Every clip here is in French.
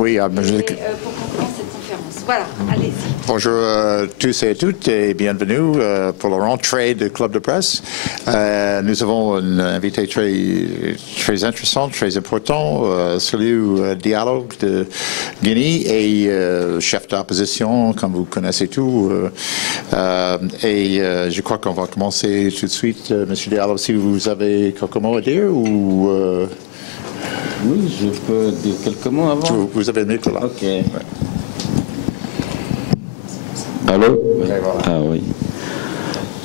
Oui, pour comprendre cette différence. Voilà, allez-y. Bonjour à tous et à toutes et bienvenue pour la rentrée du Club de Presse. Nous avons un invité très intéressant, très important, celui Diallo de Guinée et chef d'opposition, comme vous connaissez tout. Je crois qu'on va commencer tout de suite. Monsieur Diallo, si vous avez quelques mots à dire ou... Oui, je peux dire quelques mots avant. Vous avez le micro là. Ok. Ouais. Allô? Voilà. Ah oui.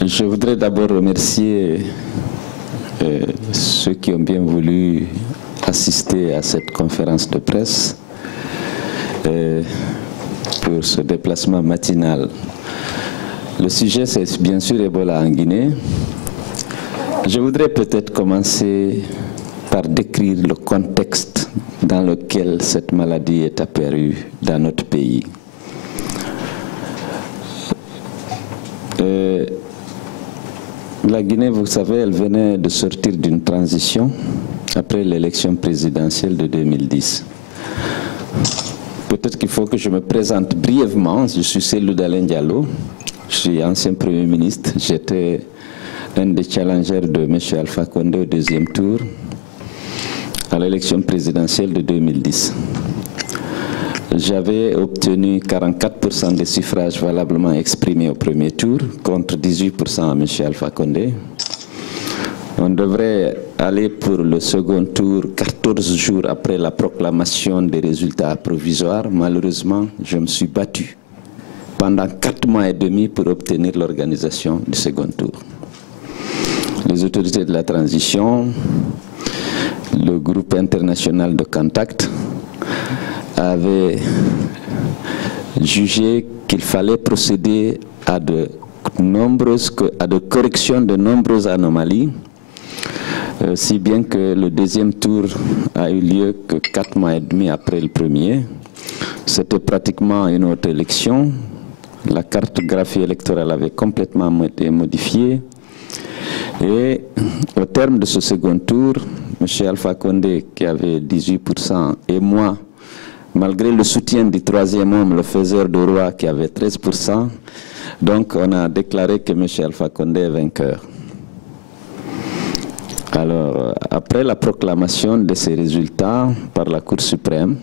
Je voudrais d'abord remercier ceux qui ont bien voulu assister à cette conférence de presse pour ce déplacement matinal. Le sujet, c'est bien sûr Ebola en Guinée. Je voudrais peut-être commencer par décrire le contexte dans lequel cette maladie est apparue dans notre pays. La Guinée, vous savez, elle venait de sortir d'une transition après l'élection présidentielle de 2010. Peut-être qu'il faut que je me présente brièvement. Je suis Cellou Dalein Diallo, je suis ancien Premier ministre. J'étais un des challengers de M. Alpha Condé au deuxième tour à l'élection présidentielle de 2010. J'avais obtenu 44% des suffrages valablement exprimés au premier tour, contre 18% à M. Alpha Condé. On devrait aller pour le second tour 14 jours après la proclamation des résultats provisoires. Malheureusement, je me suis battu pendant 4 mois et demi pour obtenir l'organisation du second tour. Les autorités de la transition, le groupe international de contact, avait jugé qu'il fallait procéder à de corrections de nombreuses anomalies, si bien que le deuxième tour a eu lieu que 4 mois et demi après le premier. C'était pratiquement une autre élection. La cartographie électorale avait complètement été modifiée. Et au terme de ce second tour, M. Alpha Condé, qui avait 18%, et moi, malgré le soutien du troisième homme, le faiseur de roi, qui avait 13%, donc on a déclaré que M. Alpha Condé est vainqueur. Alors, après la proclamation de ces résultats par la Cour suprême,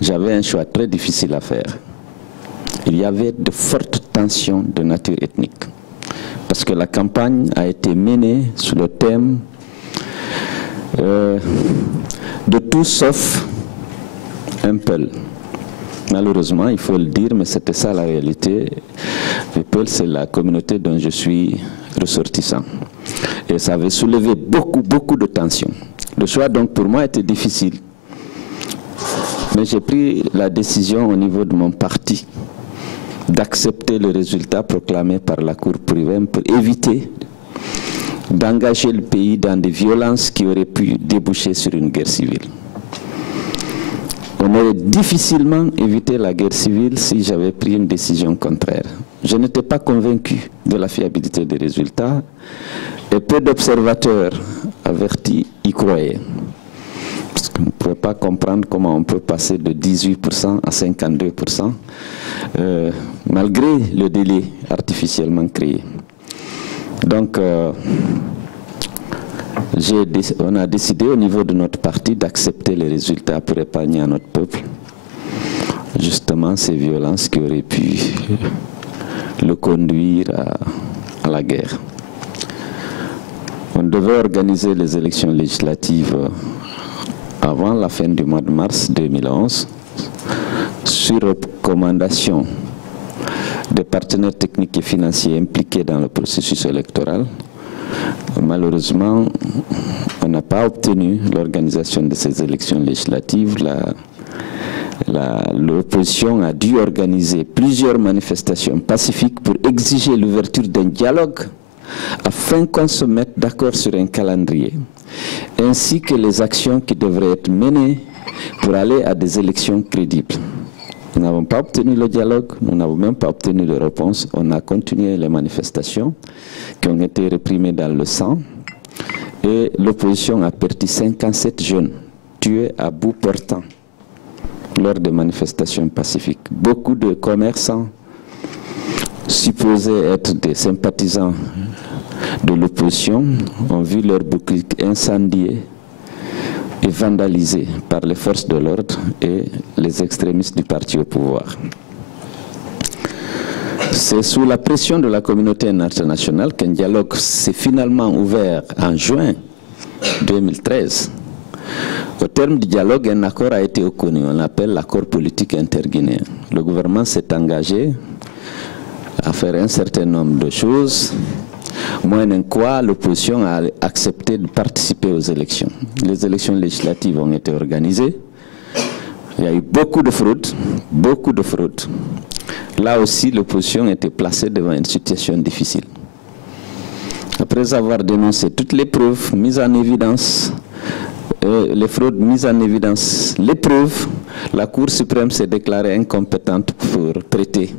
j'avais un choix très difficile à faire. Il y avait de fortes tensions de nature ethnique, parce que la campagne a été menée sous le thème de tout sauf un Peul. Malheureusement, il faut le dire, mais c'était ça la réalité. Le Peul, c'est la communauté dont je suis ressortissant. Et ça avait soulevé beaucoup de tensions. Le choix, donc, pour moi, était difficile. Mais j'ai pris la décision au niveau de mon parti d'accepter le résultat proclamé par la Cour privée pour éviter d'engager le pays dans des violences qui auraient pu déboucher sur une guerre civile. On aurait difficilement évité la guerre civile si j'avais pris une décision contraire. Je n'étais pas convaincu de la fiabilité des résultats et peu d'observateurs avertis y croyaient. Parce qu'on ne pouvait pas comprendre comment on peut passer de 18% à 52%, malgré le délai artificiellement créé. Donc, on a décidé au niveau de notre parti d'accepter les résultats pour épargner à notre peuple justement ces violences qui auraient pu le conduire à la guerre. On devait organiser les élections législatives avant la fin du mois de mars 2011 sur recommandation des partenaires techniques et financiers impliqués dans le processus électoral. Malheureusement, on n'a pas obtenu l'organisation de ces élections législatives. L'opposition a dû organiser plusieurs manifestations pacifiques pour exiger l'ouverture d'un dialogue afin qu'on se mette d'accord sur un calendrier, ainsi que les actions qui devraient être menées pour aller à des élections crédibles. Nous n'avons pas obtenu le dialogue, nous n'avons même pas obtenu de réponse. On a continué les manifestations qui ont été réprimées dans le sang et l'opposition a perdu 57 jeunes tués à bout portant lors des manifestations pacifiques. Beaucoup de commerçants supposés être des sympathisants de l'opposition ont vu leurs boutiques incendiées et vandalisées par les forces de l'ordre et les extrémistes du parti au pouvoir. C'est sous la pression de la communauté internationale qu'un dialogue s'est finalement ouvert en juin 2013. Au terme du dialogue, un accord a été reconnu, on l'appelle l'accord politique interguinéen. Le gouvernement s'est engagé à faire un certain nombre de choses, moyennant quoi l'opposition a accepté de participer aux élections. Les élections législatives ont été organisées. Il y a eu beaucoup de fraude, beaucoup de fraude. Là aussi, l'opposition était placée devant une situation difficile. Après avoir dénoncé toutes les preuves mises en évidence, les fraudes mises en évidence, les preuves, la Cour suprême s'est déclarée incompétente pour traiter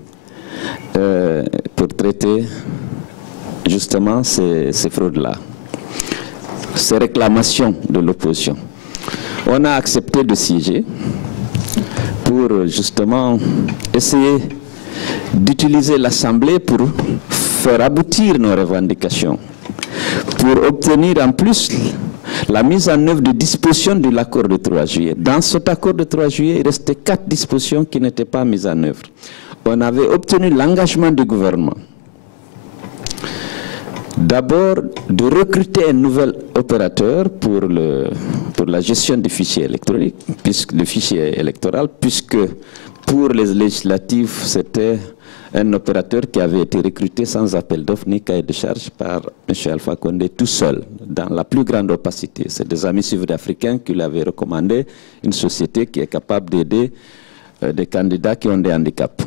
justement ces fraudes-là, ces réclamations de l'opposition. On a accepté de siéger pour justement essayer d'utiliser l'Assemblée pour faire aboutir nos revendications, pour obtenir en plus la mise en œuvre de dispositions de l'accord de 3 juillet. Dans cet accord de 3 juillet, il restait 4 dispositions qui n'étaient pas mises en œuvre. On avait obtenu l'engagement du gouvernement. D'abord, de recruter un nouvel opérateur pour la gestion du fichier électronique, le fichier électoral, puisque pour les législatives, c'était un opérateur qui avait été recruté sans appel d'offres ni cahier de charge par M. Alpha Condé tout seul, dans la plus grande opacité. C'est des amis sud-africains qui lui avaient recommandé une société qui est capable d'aider des candidats qui ont des handicaps.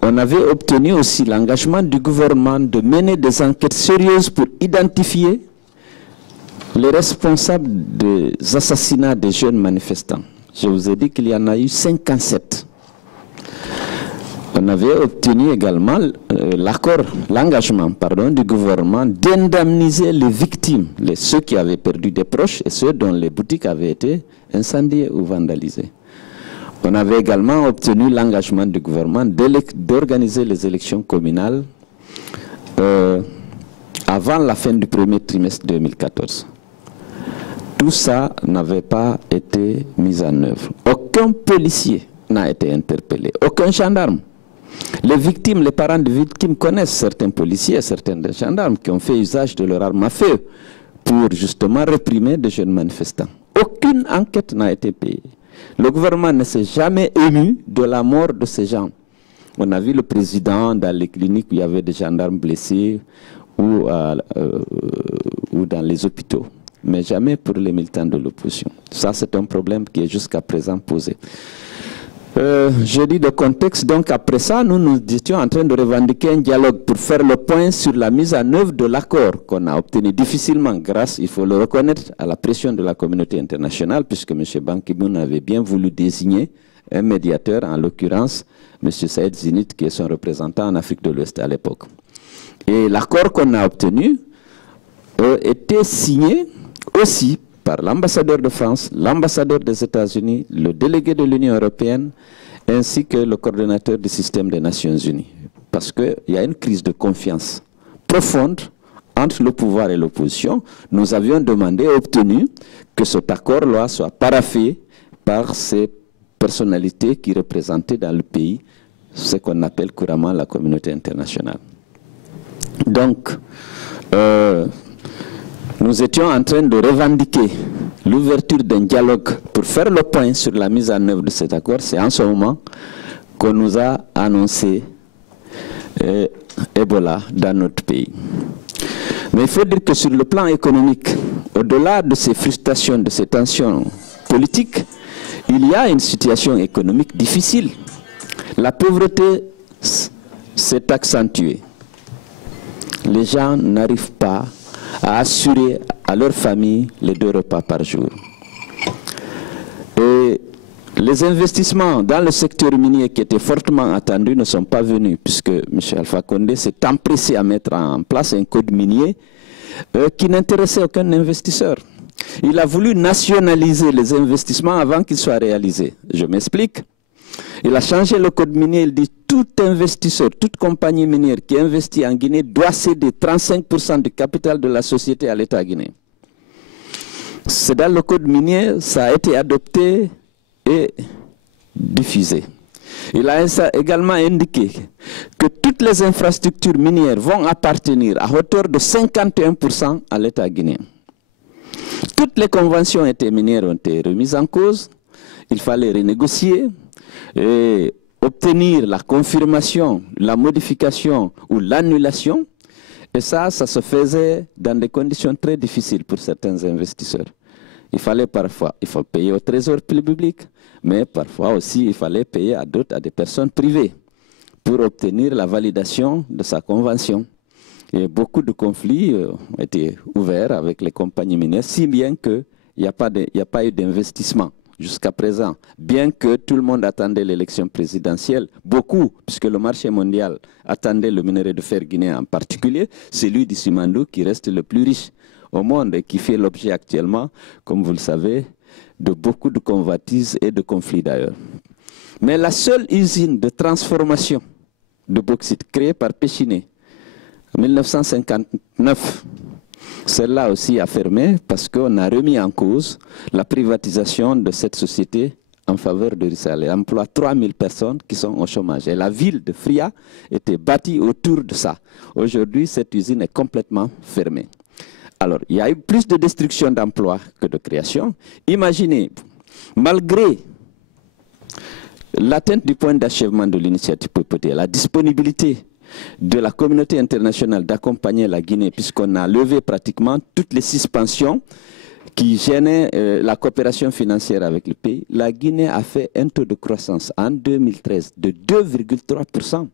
On avait obtenu aussi l'engagement du gouvernement de mener des enquêtes sérieuses pour identifier les responsables des assassinats des jeunes manifestants. Je vous ai dit qu'il y en a eu 57. On avait obtenu également l'engagement du gouvernement d'indemniser les victimes, ceux qui avaient perdu des proches et ceux dont les boutiques avaient été incendiées ou vandalisées. On avait également obtenu l'engagement du gouvernement d'organiser les élections communales avant la fin du premier trimestre 2014. Tout ça n'avait pas été mis en œuvre. Aucun policier n'a été interpellé, aucun gendarme. Les victimes, les parents de victimes connaissent certains policiers, certains gendarmes qui ont fait usage de leur arme à feu pour justement réprimer des jeunes manifestants. Aucune enquête n'a été payée. Le gouvernement ne s'est jamais ému de la mort de ces gens. On a vu le président dans les cliniques où il y avait des gendarmes blessés ou dans les hôpitaux, mais jamais pour les militants de l'opposition. Ça, c'est un problème qui est jusqu'à présent posé. Je dis de contexte, donc après ça, nous étions en train de revendiquer un dialogue pour faire le point sur la mise en œuvre de l'accord qu'on a obtenu difficilement grâce, il faut le reconnaître, à la pression de la communauté internationale, puisque M. Ban Ki-moon avait bien voulu désigner un médiateur, en l'occurrence M. Saïd Zinit, qui est son représentant en Afrique de l'Ouest à l'époque. Et l'accord qu'on a obtenu était signé aussi par l'ambassadeur de France, l'ambassadeur des États-Unis, le délégué de l'Union européenne, ainsi que le coordonnateur du système des Nations Unies. Parce qu'il y a une crise de confiance profonde entre le pouvoir et l'opposition. Nous avions demandé et obtenu que cet accord-là soit paraphé par ces personnalités qui représentaient dans le pays ce qu'on appelle couramment la communauté internationale. Donc, nous étions en train de revendiquer l'ouverture d'un dialogue pour faire le point sur la mise en œuvre de cet accord. C'est en ce moment qu'on nous a annoncé Ebola dans notre pays. Mais il faut dire que sur le plan économique, au-delà de ces frustrations, de ces tensions politiques, il y a une situation économique difficile. La pauvreté s'est accentuée. Les gens n'arrivent pas à assurer à leur famille les 2 repas par jour. Et les investissements dans le secteur minier qui étaient fortement attendus ne sont pas venus, puisque M. Alpha Condé s'est empressé à mettre en place un code minier qui n'intéressait aucun investisseur. Il a voulu nationaliser les investissements avant qu'ils soient réalisés. Je m'explique. Il a changé le code minier. Il dit tout investisseur, toute compagnie minière qui investit en Guinée doit céder 35% du capital de la société à l'État guinéen. C'est dans le code minier, ça a été adopté et diffusé. Il a également indiqué que toutes les infrastructures minières vont appartenir à hauteur de 51% à l'État guinéen. Toutes les conventions interminières ont été remises en cause. Il fallait renégocier et obtenir la confirmation, la modification ou l'annulation. Et ça se faisait dans des conditions très difficiles pour certains investisseurs. Il fallait parfois, il faut payer au trésor public, mais parfois aussi il fallait payer à d'autres, à des personnes privées, pour obtenir la validation de sa convention. Et beaucoup de conflits ont été ouverts avec les compagnies minières, si bien qu'il n'y a pas eu d'investissement jusqu'à présent. Bien que tout le monde attendait l'élection présidentielle, beaucoup, puisque le marché mondial attendait le minerai de fer guinéen en particulier, celui du Simandou qui reste le plus riche au monde et qui fait l'objet actuellement, comme vous le savez, de beaucoup de convoitises et de conflits d'ailleurs. Mais la seule usine de transformation de bauxite créée par Péchiné en 1959, celle-là aussi a fermé parce qu'on a remis en cause la privatisation de cette société en faveur de Rissale. Elle emploie 3000 personnes qui sont au chômage. Et la ville de Fria était bâtie autour de ça. Aujourd'hui, cette usine est complètement fermée. Alors, il y a eu plus de destruction d'emplois que de création. Imaginez, malgré l'atteinte du point d'achèvement de l'initiative Popoté, la disponibilité de la communauté internationale d'accompagner la Guinée, puisqu'on a levé pratiquement toutes les suspensions qui gênaient la coopération financière avec le pays, la Guinée a fait un taux de croissance en 2013 de 2,3%,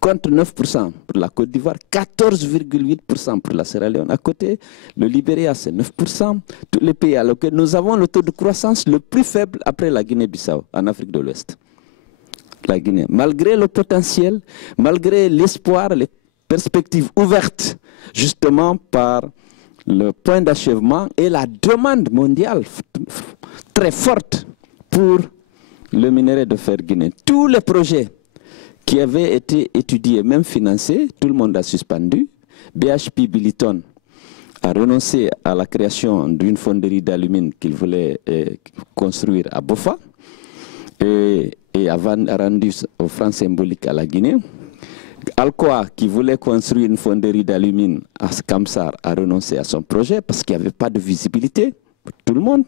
contre 9% pour la Côte d'Ivoire, 14,8% pour la Sierra Leone. À côté, le Libéria, c'est 9%. Tous les pays alors que nous avons le taux de croissance le plus faible après la Guinée-Bissau, en Afrique de l'Ouest. La Guinée, malgré le potentiel, malgré l'espoir, les perspectives ouvertes, justement par le point d'achèvement et la demande mondiale très forte pour le minerai de fer guinéen. Tous les projets qui avaient été étudiés, même financés, tout le monde a suspendu. BHP Billiton a renoncé à la création d'une fonderie d'alumine qu'il voulait construire à Bofa et a rendu au franc symbolique à la Guinée. Alcoa, qui voulait construire une fonderie d'alumine à Kamsar, a renoncé à son projet parce qu'il n'y avait pas de visibilité pour tout le monde.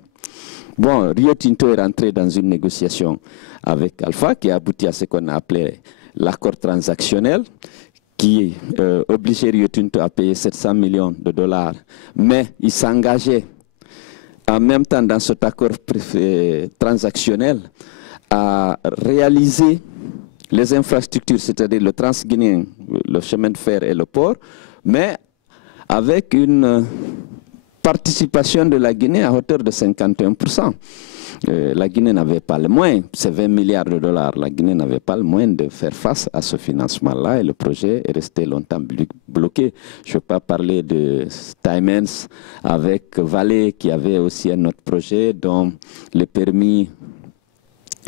Bon, Rio Tinto est rentré dans une négociation avec Alpha qui a abouti à ce qu'on a appelé l'accord transactionnel qui obligeait Rio Tinto à payer 700 millions de dollars, mais il s'engageait en même temps dans cet accord transactionnel à réaliser les infrastructures, c'est-à-dire le transguinéen, le chemin de fer et le port, mais avec une participation de la Guinée à hauteur de 51%. La Guinée n'avait pas le moyen, c'est 20 milliards de dollars, la Guinée n'avait pas le moyen de faire face à ce financement-là et le projet est resté longtemps bloqué. Je ne vais pas parler de Tiemens avec Vallée qui avait aussi un autre projet dont les permis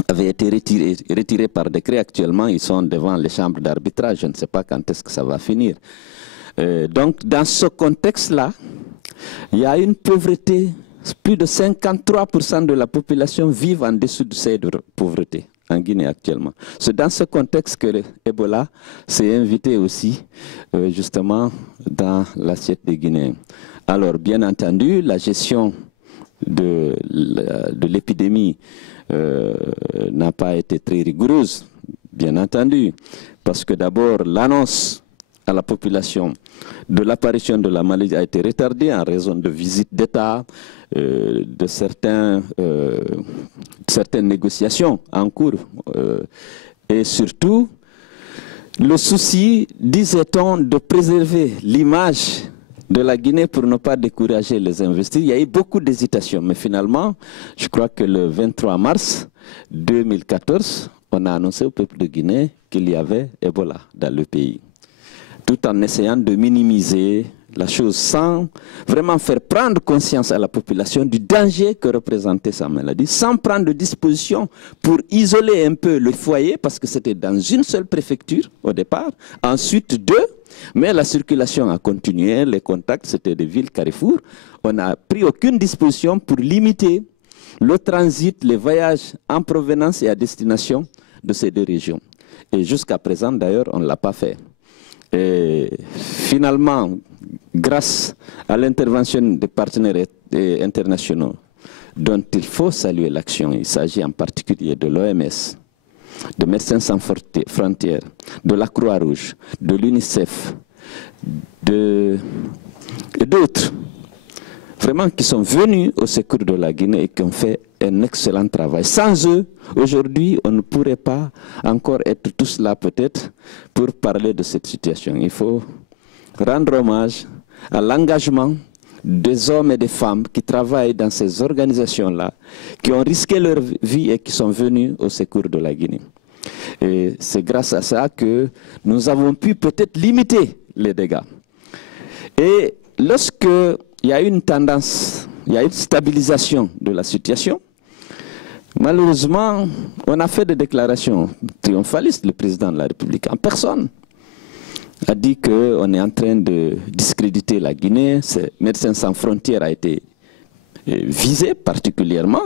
avaient été retirés par décret. Actuellement, ils sont devant les chambres d'arbitrage. Je ne sais pas quand est-ce que ça va finir. Donc, dans ce contexte-là, il y a une pauvreté. Plus de 53% de la population vit en dessous du seuil de pauvreté en Guinée actuellement. C'est dans ce contexte que Ebola s'est invité aussi, justement, dans l'assiette des Guinéens. Alors, bien entendu, la gestion de l'épidémie n'a pas été très rigoureuse, bien entendu, parce que d'abord l'annonce à la population de l'apparition de la maladie a été retardée en raison de visites d'État, de certaines négociations en cours, et surtout le souci, disait-on, de préserver l'image de la Guinée pour ne pas décourager les investisseurs. Il y a eu beaucoup d'hésitations, mais finalement, je crois que le 23 mars 2014, on a annoncé au peuple de Guinée qu'il y avait Ebola dans le pays, tout en essayant de minimiser la chose sans vraiment faire prendre conscience à la population du danger que représentait sa maladie, sans prendre de dispositions pour isoler un peu le foyer, parce que c'était dans une seule préfecture au départ, ensuite deux, mais la circulation a continué, les contacts, c'était des villes carrefour. On n'a pris aucune disposition pour limiter le transit, les voyages en provenance et à destination de ces deux régions. Et jusqu'à présent, d'ailleurs, on ne l'a pas fait. Et finalement, grâce à l'intervention des partenaires internationaux, dont il faut saluer l'action, il s'agit en particulier de l'OMS, de Médecins sans frontières, de la Croix-Rouge, de l'UNICEF, et d'autres, vraiment qui sont venus au secours de la Guinée et qui ont fait un excellent travail. Sans eux, aujourd'hui, on ne pourrait pas encore être tous là peut-être pour parler de cette situation. Il faut rendre hommage à l'engagement des hommes et des femmes qui travaillent dans ces organisations-là, qui ont risqué leur vie et qui sont venus au secours de la Guinée. Et c'est grâce à ça que nous avons pu peut-être limiter les dégâts. Et lorsque il y a une tendance, il y a une stabilisation de la situation, malheureusement, on a fait des déclarations triomphalistes. Le président de la République en personne a dit qu'on est en train de discréditer la Guinée. Médecins sans frontières a été visé particulièrement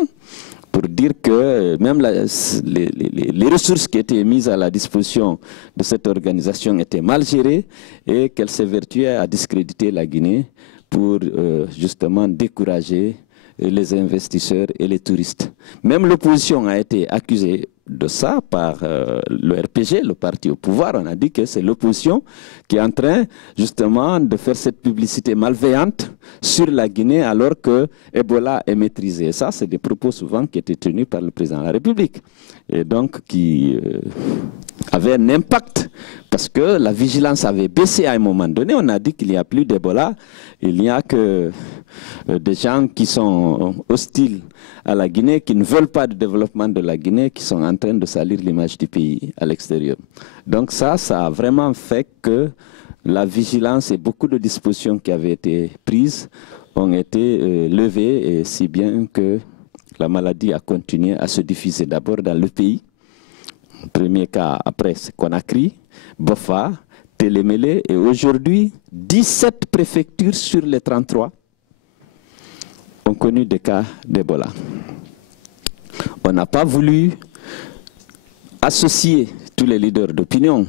pour dire que même les ressources qui étaient mises à la disposition de cette organisation étaient mal gérées et qu'elle s'évertuait à discréditer la Guinée pour justement décourager les investisseurs et les touristes. Même l'opposition a été accusée de ça par le RPG, le parti au pouvoir. On a dit que c'est l'opposition qui est en train justement de faire cette publicité malveillante sur la Guinée alors que Ebola est maîtrisé. Et ça, c'est des propos souvent qui étaient tenus par le président de la République et donc qui avaient un impact parce que la vigilance avait baissé à un moment donné. On a dit qu'il n'y a plus d'Ebola, il n'y a que des gens qui sont hostiles à la Guinée, qui ne veulent pas de développement de la Guinée, qui sont en train de salir l'image du pays à l'extérieur. Donc ça a vraiment fait que la vigilance et beaucoup de dispositions qui avaient été prises ont été levées, et si bien que la maladie a continué à se diffuser d'abord dans le pays. Le premier cas après, c'est Conakry, Bofa, Télémélé, et aujourd'hui, 17 préfectures sur les 33 ont connu des cas d'Ebola. On n'a pas voulu associer tous les leaders d'opinion,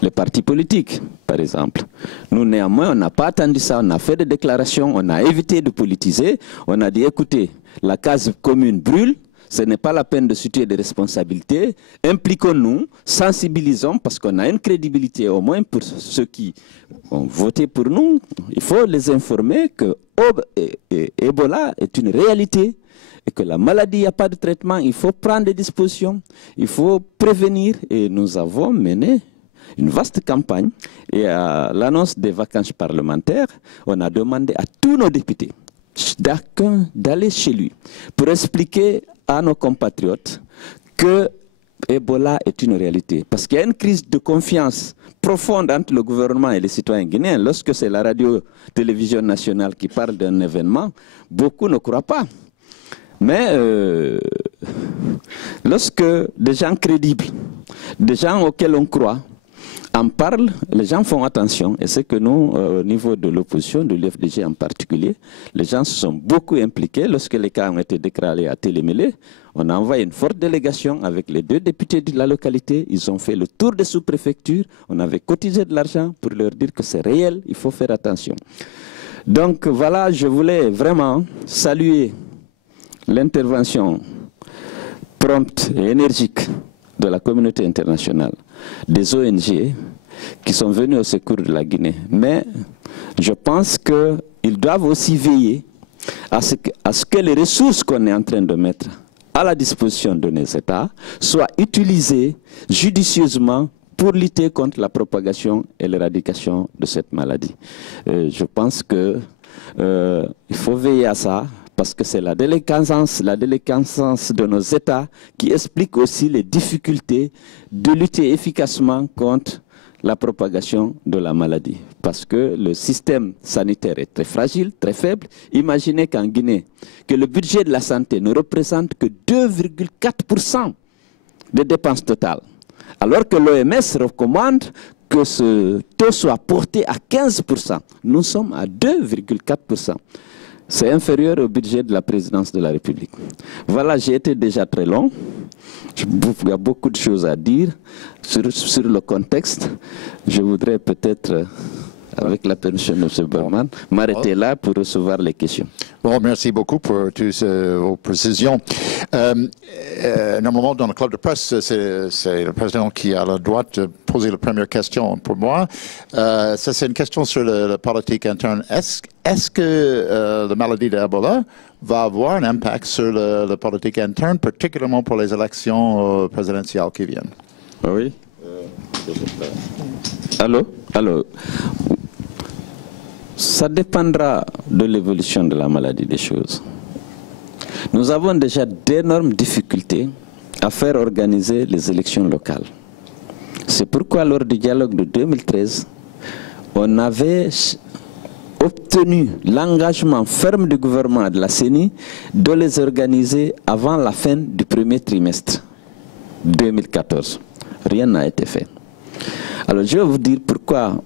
les partis politiques, par exemple. Nous, néanmoins, on n'a pas attendu ça, on a fait des déclarations, on a évité de politiser, on a dit, écoutez, la case commune brûle, ce n'est pas la peine de situer des responsabilités, impliquons-nous, sensibilisons, parce qu'on a une crédibilité au moins pour ceux qui ont voté pour nous. Il faut les informer que Ebola est une réalité et que la maladie, il n'y a pas de traitement, il faut prendre des dispositions, il faut prévenir, et nous avons mené une vaste campagne. Et à l'annonce des vacances parlementaires, on a demandé à tous nos députés, chacun d'aller chez lui pour expliquer à nos compatriotes que Ebola est une réalité. Parce qu'il y a une crise de confiance profonde entre le gouvernement et les citoyens guinéens. Lorsque c'est la radio-télévision nationale qui parle d'un événement, beaucoup ne croient pas. Mais lorsque des gens crédibles, des gens auxquels on croit, en parlent, les gens font attention. Et c'est que nous, au niveau de l'opposition, de l'UFDG en particulier, les gens se sont beaucoup impliqués. Lorsque les cas ont été déclarés à Télémélé, on a envoyé une forte délégation avec les 2 députés de la localité. Ils ont fait le tour des sous-préfectures. On avait cotisé de l'argent pour leur dire que c'est réel, il faut faire attention. Donc voilà, je voulais vraiment saluer l'intervention prompte et énergique de la communauté internationale, des ONG qui sont venus au secours de la Guinée. Mais je pense qu'ils doivent aussi veiller à ce que les ressources qu'on est en train de mettre à la disposition de nos États soient utilisées judicieusement pour lutter contre la propagation et l'éradication de cette maladie. Je pense qu'il faut veiller à ça, parce que c'est la déliquescence de nos États qui explique aussi les difficultés de lutter efficacement contre la propagation de la maladie. Parce que le système sanitaire est très fragile, très faible. Imaginez qu'en Guinée, que le budget de la santé ne représente que 2,4% des dépenses totales. Alors que l'OMS recommande que ce taux soit porté à 15%. Nous sommes à 2,4%. C'est inférieur au budget de la présidence de la République. Voilà, j'ai été déjà très long. Il y a beaucoup de choses à dire sur le contexte. Je voudrais peut-être, avec la permission de M. Berman, m'arrêter là pour recevoir les questions. Bon, merci beaucoup pour toutes vos précisions. Normalement, dans le club de presse, c'est le président qui a le droit de poser la première question pour moi. Ça, c'est une question sur la politique interne. Est-ce que la maladie d'Ebola va avoir un impact sur la politique interne, particulièrement pour les élections présidentielles qui viennent? Oui. Allô? Ça dépendra de l'évolution de la maladie des choses. Nous avons déjà d'énormes difficultés à faire organiser les élections locales. C'est pourquoi lors du dialogue de 2013, on avait obtenu l'engagement ferme du gouvernement et de la CENI de les organiser avant la fin du premier trimestre 2014. Rien n'a été fait. Alors je vais vous dire pourquoi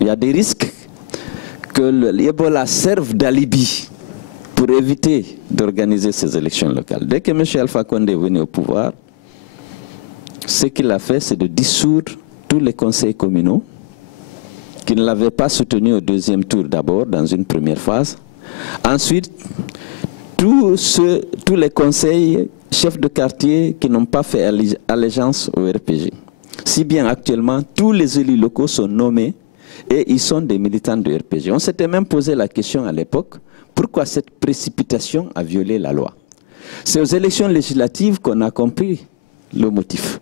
il y a des risques que l'Ebola serve d'alibi pour éviter d'organiser ces élections locales. Dès que M. Alpha Condé est venu au pouvoir, ce qu'il a fait, c'est de dissoudre tous les conseils communaux qui ne l'avaient pas soutenu au deuxième tour d'abord, dans une première phase. Ensuite, tous les conseils chefs de quartier qui n'ont pas fait allégeance au RPG. Si bien actuellement, tous les élus locaux sont nommés et ils sont des militants du RPG. On s'était même posé la question à l'époque, pourquoi cette précipitation a violé la loi? C'est aux élections législatives qu'on a compris le motif.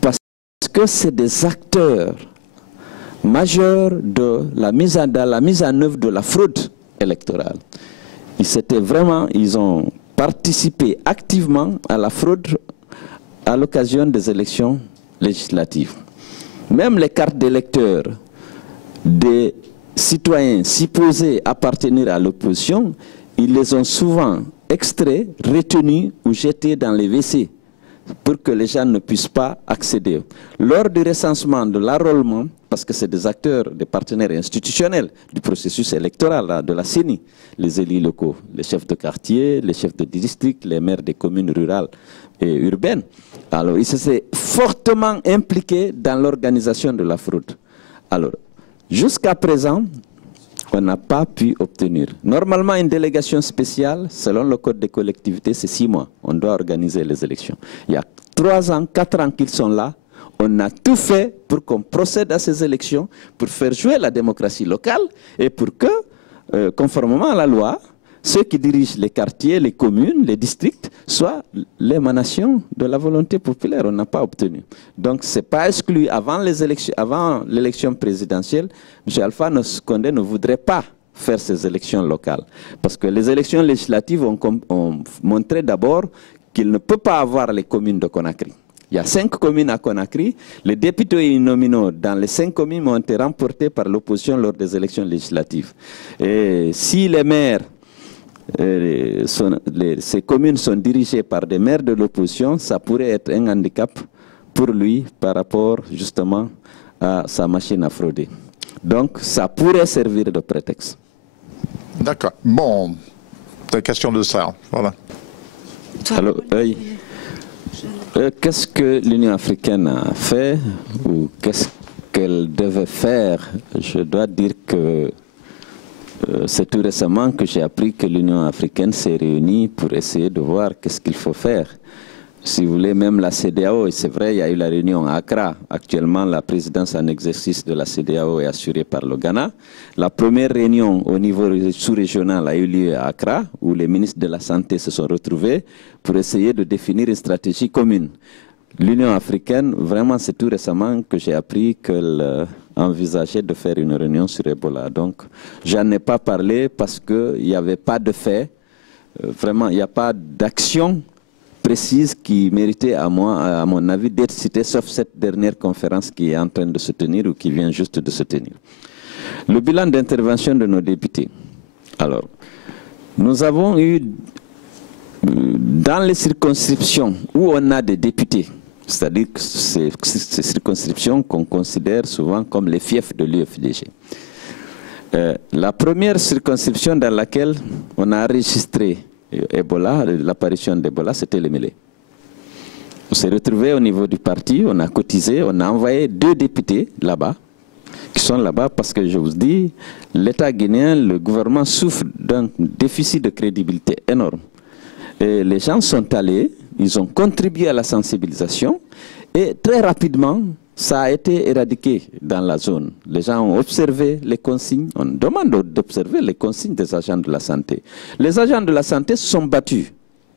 Parce que c'est des acteurs majeurs de la mise en œuvre de la fraude électorale. Ils ont participé activement à la fraude à l'occasion des élections législatives. Même les cartes d'électeurs des citoyens supposés appartenir à l'opposition, ils les ont souvent extraits, retenus ou jetés dans les WC pour que les gens ne puissent pas accéder. Lors du recensement de l'enrôlement, parce que c'est des acteurs, des partenaires institutionnels du processus électoral de la CENI, les élus locaux, les chefs de quartier, les chefs de district, les maires des communes rurales et urbaines. Alors, ils se sont fortement impliqués dans l'organisation de la fraude. Alors, jusqu'à présent, on n'a pas pu obtenir. Normalement, une délégation spéciale, selon le code des collectivités, c'est 6 mois. On doit organiser les élections. Il y a 3 ans, 4 ans qu'ils sont là. On a tout fait pour qu'on procède à ces élections, pour faire jouer la démocratie locale et pour que, conformément à la loi, ceux qui dirigent les quartiers, les communes, les districts, soient l'émanation de la volonté populaire. On n'a pas obtenu. Donc, ce n'est pas exclu. Avant l'élection présidentielle, M. Alpha Condé ne voudrait pas faire ces élections locales. Parce que les élections législatives ont montré d'abord qu'il ne peut pas avoir les communes de Conakry. Il y a 5 communes à Conakry. Les députés nominaux dans les 5 communes ont été remportés par l'opposition lors des élections législatives. Et si les maires, ces communes sont dirigées par des maires de l'opposition, ça pourrait être un handicap pour lui par rapport justement à sa machine à frauder. Donc ça pourrait servir de prétexte. D'accord. Bon, la question de ça. Voilà. Alors, qu'est-ce que l'Union africaine a fait ou qu'est-ce qu'elle devait faire? Je dois dire que c'est tout récemment que j'ai appris que l'Union africaine s'est réunie pour essayer de voir qu'est-ce qu'il faut faire. Si vous voulez, même la CEDEAO, et c'est vrai, il y a eu la réunion à Accra. Actuellement, la présidence en exercice de la CEDEAO est assurée par le Ghana. La première réunion au niveau sous-régional a eu lieu à Accra, où les ministres de la Santé se sont retrouvés pour essayer de définir une stratégie commune. L'Union africaine, vraiment, c'est tout récemment que j'ai appris qu'elle envisageait de faire une réunion sur Ebola. Donc, j'en ai pas parlé parce qu'il n'y avait pas de fait. Vraiment, il n'y a pas d'action précise qui méritait à mon avis d'être citée, sauf cette dernière conférence qui est en train de se tenir ou qui vient juste de se tenir. Le bilan d'intervention de nos députés. Alors, nous avons eu, dans les circonscriptions où on a des députés, c'est-à-dire ces circonscriptions qu'on considère souvent comme les fiefs de l'UFDG. La première circonscription dans laquelle on a enregistré Ebola, l'apparition d'Ebola, c'était le Mélé. On s'est retrouvé au niveau du parti, on a cotisé, on a envoyé 2 députés là-bas, qui sont là-bas parce que je vous dis, l'État guinéen, le gouvernement souffre d'un déficit de crédibilité énorme. Et les gens sont allés, ils ont contribué à la sensibilisation et très rapidement, ça a été éradiqué dans la zone. Les gens ont observé les consignes. On demande d'observer les consignes des agents de la santé. Les agents de la santé se sont battus.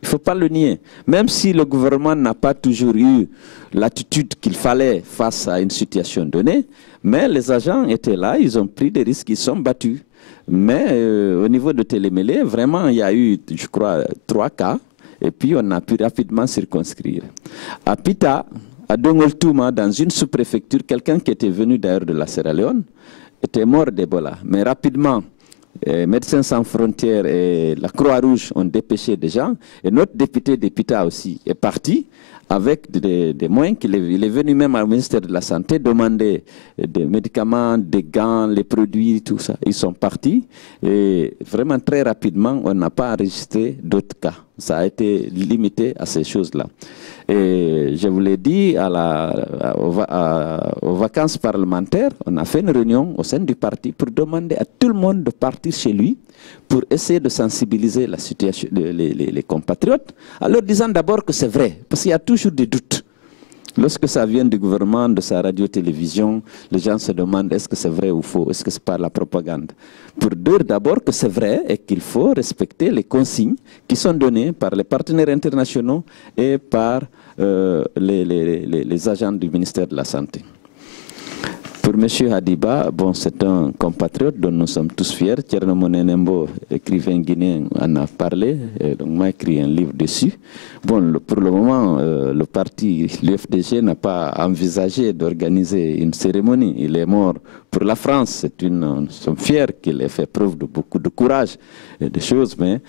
Il ne faut pas le nier. Même si le gouvernement n'a pas toujours eu l'attitude qu'il fallait face à une situation donnée, mais les agents étaient là, ils ont pris des risques, ils se sont battus. Mais au niveau de Télémélé, vraiment, il y a eu, je crois, 3 cas. Et puis, on a pu rapidement circonscrire. À Pita, à Dongoltouma, dans une sous-préfecture, quelqu'un qui était venu d'ailleurs de la Sierra Leone était mort d'Ebola. Mais rapidement, Médecins sans frontières et la Croix-Rouge ont dépêché des gens. Et notre député de Pita aussi est parti avec des moyens. Il est venu même au ministère de la Santé demander des médicaments, des gants, les produits, tout ça. Ils sont partis et vraiment très rapidement, on n'a pas enregistré d'autres cas. Ça a été limité à ces choses-là. Et je vous l'ai dit, aux vacances parlementaires, on a fait une réunion au sein du parti pour demander à tout le monde de partir chez lui pour essayer de sensibiliser la situation, les compatriotes, en leur disant d'abord que c'est vrai, parce qu'il y a toujours des doutes. Lorsque ça vient du gouvernement, de sa radio-télévision, les gens se demandent est-ce que c'est vrai ou faux, est-ce que c'est pas la propagande. Pour dire d'abord que c'est vrai et qu'il faut respecter les consignes qui sont données par les partenaires internationaux et par les agents du ministère de la Santé. Pour M. Hadiba, bon, c'est un compatriote dont nous sommes tous fiers. Thierno Monenembo, écrivain guinéen, en a parlé, et donc m'a écrit un livre dessus. Bon, pour le moment, le parti, l'UFDG, n'a pas envisagé d'organiser une cérémonie. Il est mort pour la France. Nous sommes fiers qu'il ait fait preuve de beaucoup de courage et de choses, mais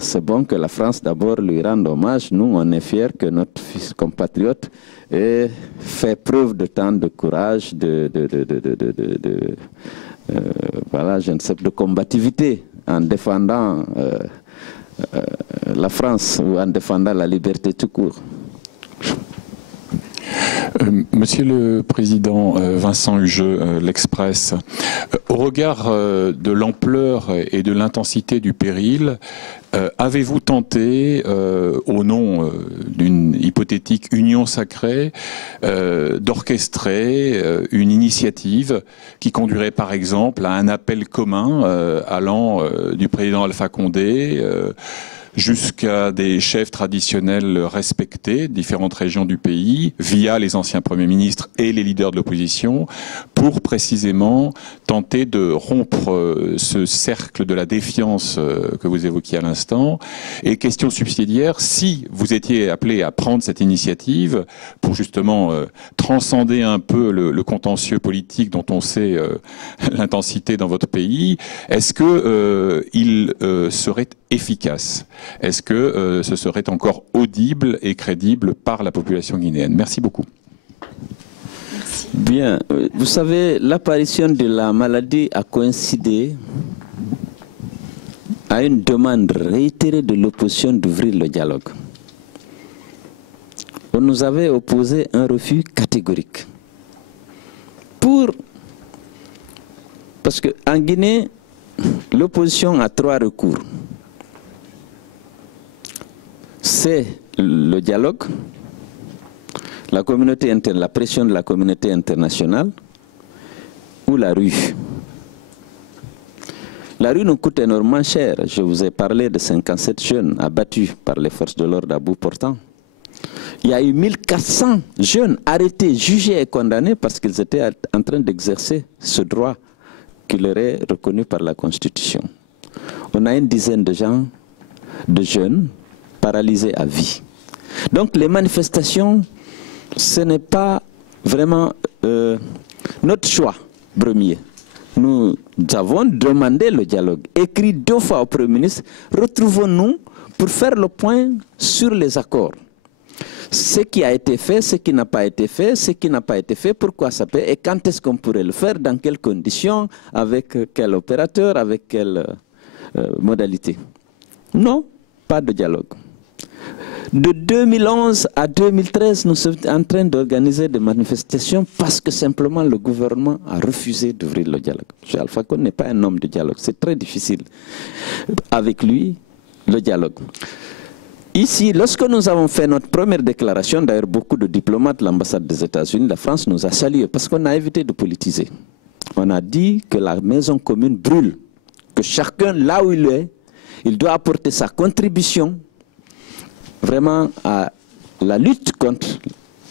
c'est bon que la France d'abord lui rende hommage. Nous, on est fiers que notre fils compatriote ait fait preuve de tant de courage, voilà, je ne sais, de combativité en défendant la France ou en défendant la liberté tout court. Monsieur le Président Vincent Hugeux, l'Express, au regard de l'ampleur et de l'intensité du péril, avez-vous tenté, au nom d'une hypothétique union sacrée, d'orchestrer une initiative qui conduirait par exemple à un appel commun allant du président Alpha Condé jusqu'à des chefs traditionnels respectés, différentes régions du pays, via les anciens premiers ministres et les leaders de l'opposition, pour précisément tenter de rompre ce cercle de la défiance que vous évoquiez à l'instant. Et question subsidiaire, si vous étiez appelé à prendre cette initiative pour justement transcender un peu le contentieux politique dont on sait l'intensité dans votre pays, est-ce que il serait efficace ? Est-ce que ce serait encore audible et crédible par la population guinéenne? Merci beaucoup. Merci. Bien, vous savez, l'apparition de la maladie a coïncidé à une demande réitérée de l'opposition d'ouvrir le dialogue. On nous avait opposé un refus catégorique. Parce qu'en Guinée, l'opposition a 3 recours. C'est le dialogue, la pression de la communauté internationale ou la rue. La rue nous coûte énormément cher. Je vous ai parlé de 57 jeunes abattus par les forces de l'ordre à bout portant. Il y a eu 1400 jeunes arrêtés, jugés et condamnés parce qu'ils étaient en train d'exercer ce droit qui leur est reconnu par la Constitution. On a une dizaine de jeunes paralysés à vie. Donc les manifestations, ce n'est pas vraiment notre choix premier. Nous avons demandé le dialogue, écrit 2 fois au Premier ministre, retrouvons-nous pour faire le point sur les accords. Ce qui a été fait, ce qui n'a pas été fait, ce qui n'a pas été fait, pourquoi ça peut, et quand est-ce qu'on pourrait le faire, dans quelles conditions, avec quel opérateur, avec quelle modalité. Non, pas de dialogue. De 2011 à 2013, nous sommes en train d'organiser des manifestations parce que simplement le gouvernement a refusé d'ouvrir le dialogue. M. Alpha Condé n'est pas un homme de dialogue, c'est très difficile avec lui, le dialogue. Ici, lorsque nous avons fait notre première déclaration, d'ailleurs beaucoup de diplomates, l'ambassade des États-Unis, la France nous a salués parce qu'on a évité de politiser. On a dit que la maison commune brûle, que chacun, là où il est, il doit apporter sa contribution vraiment à la lutte contre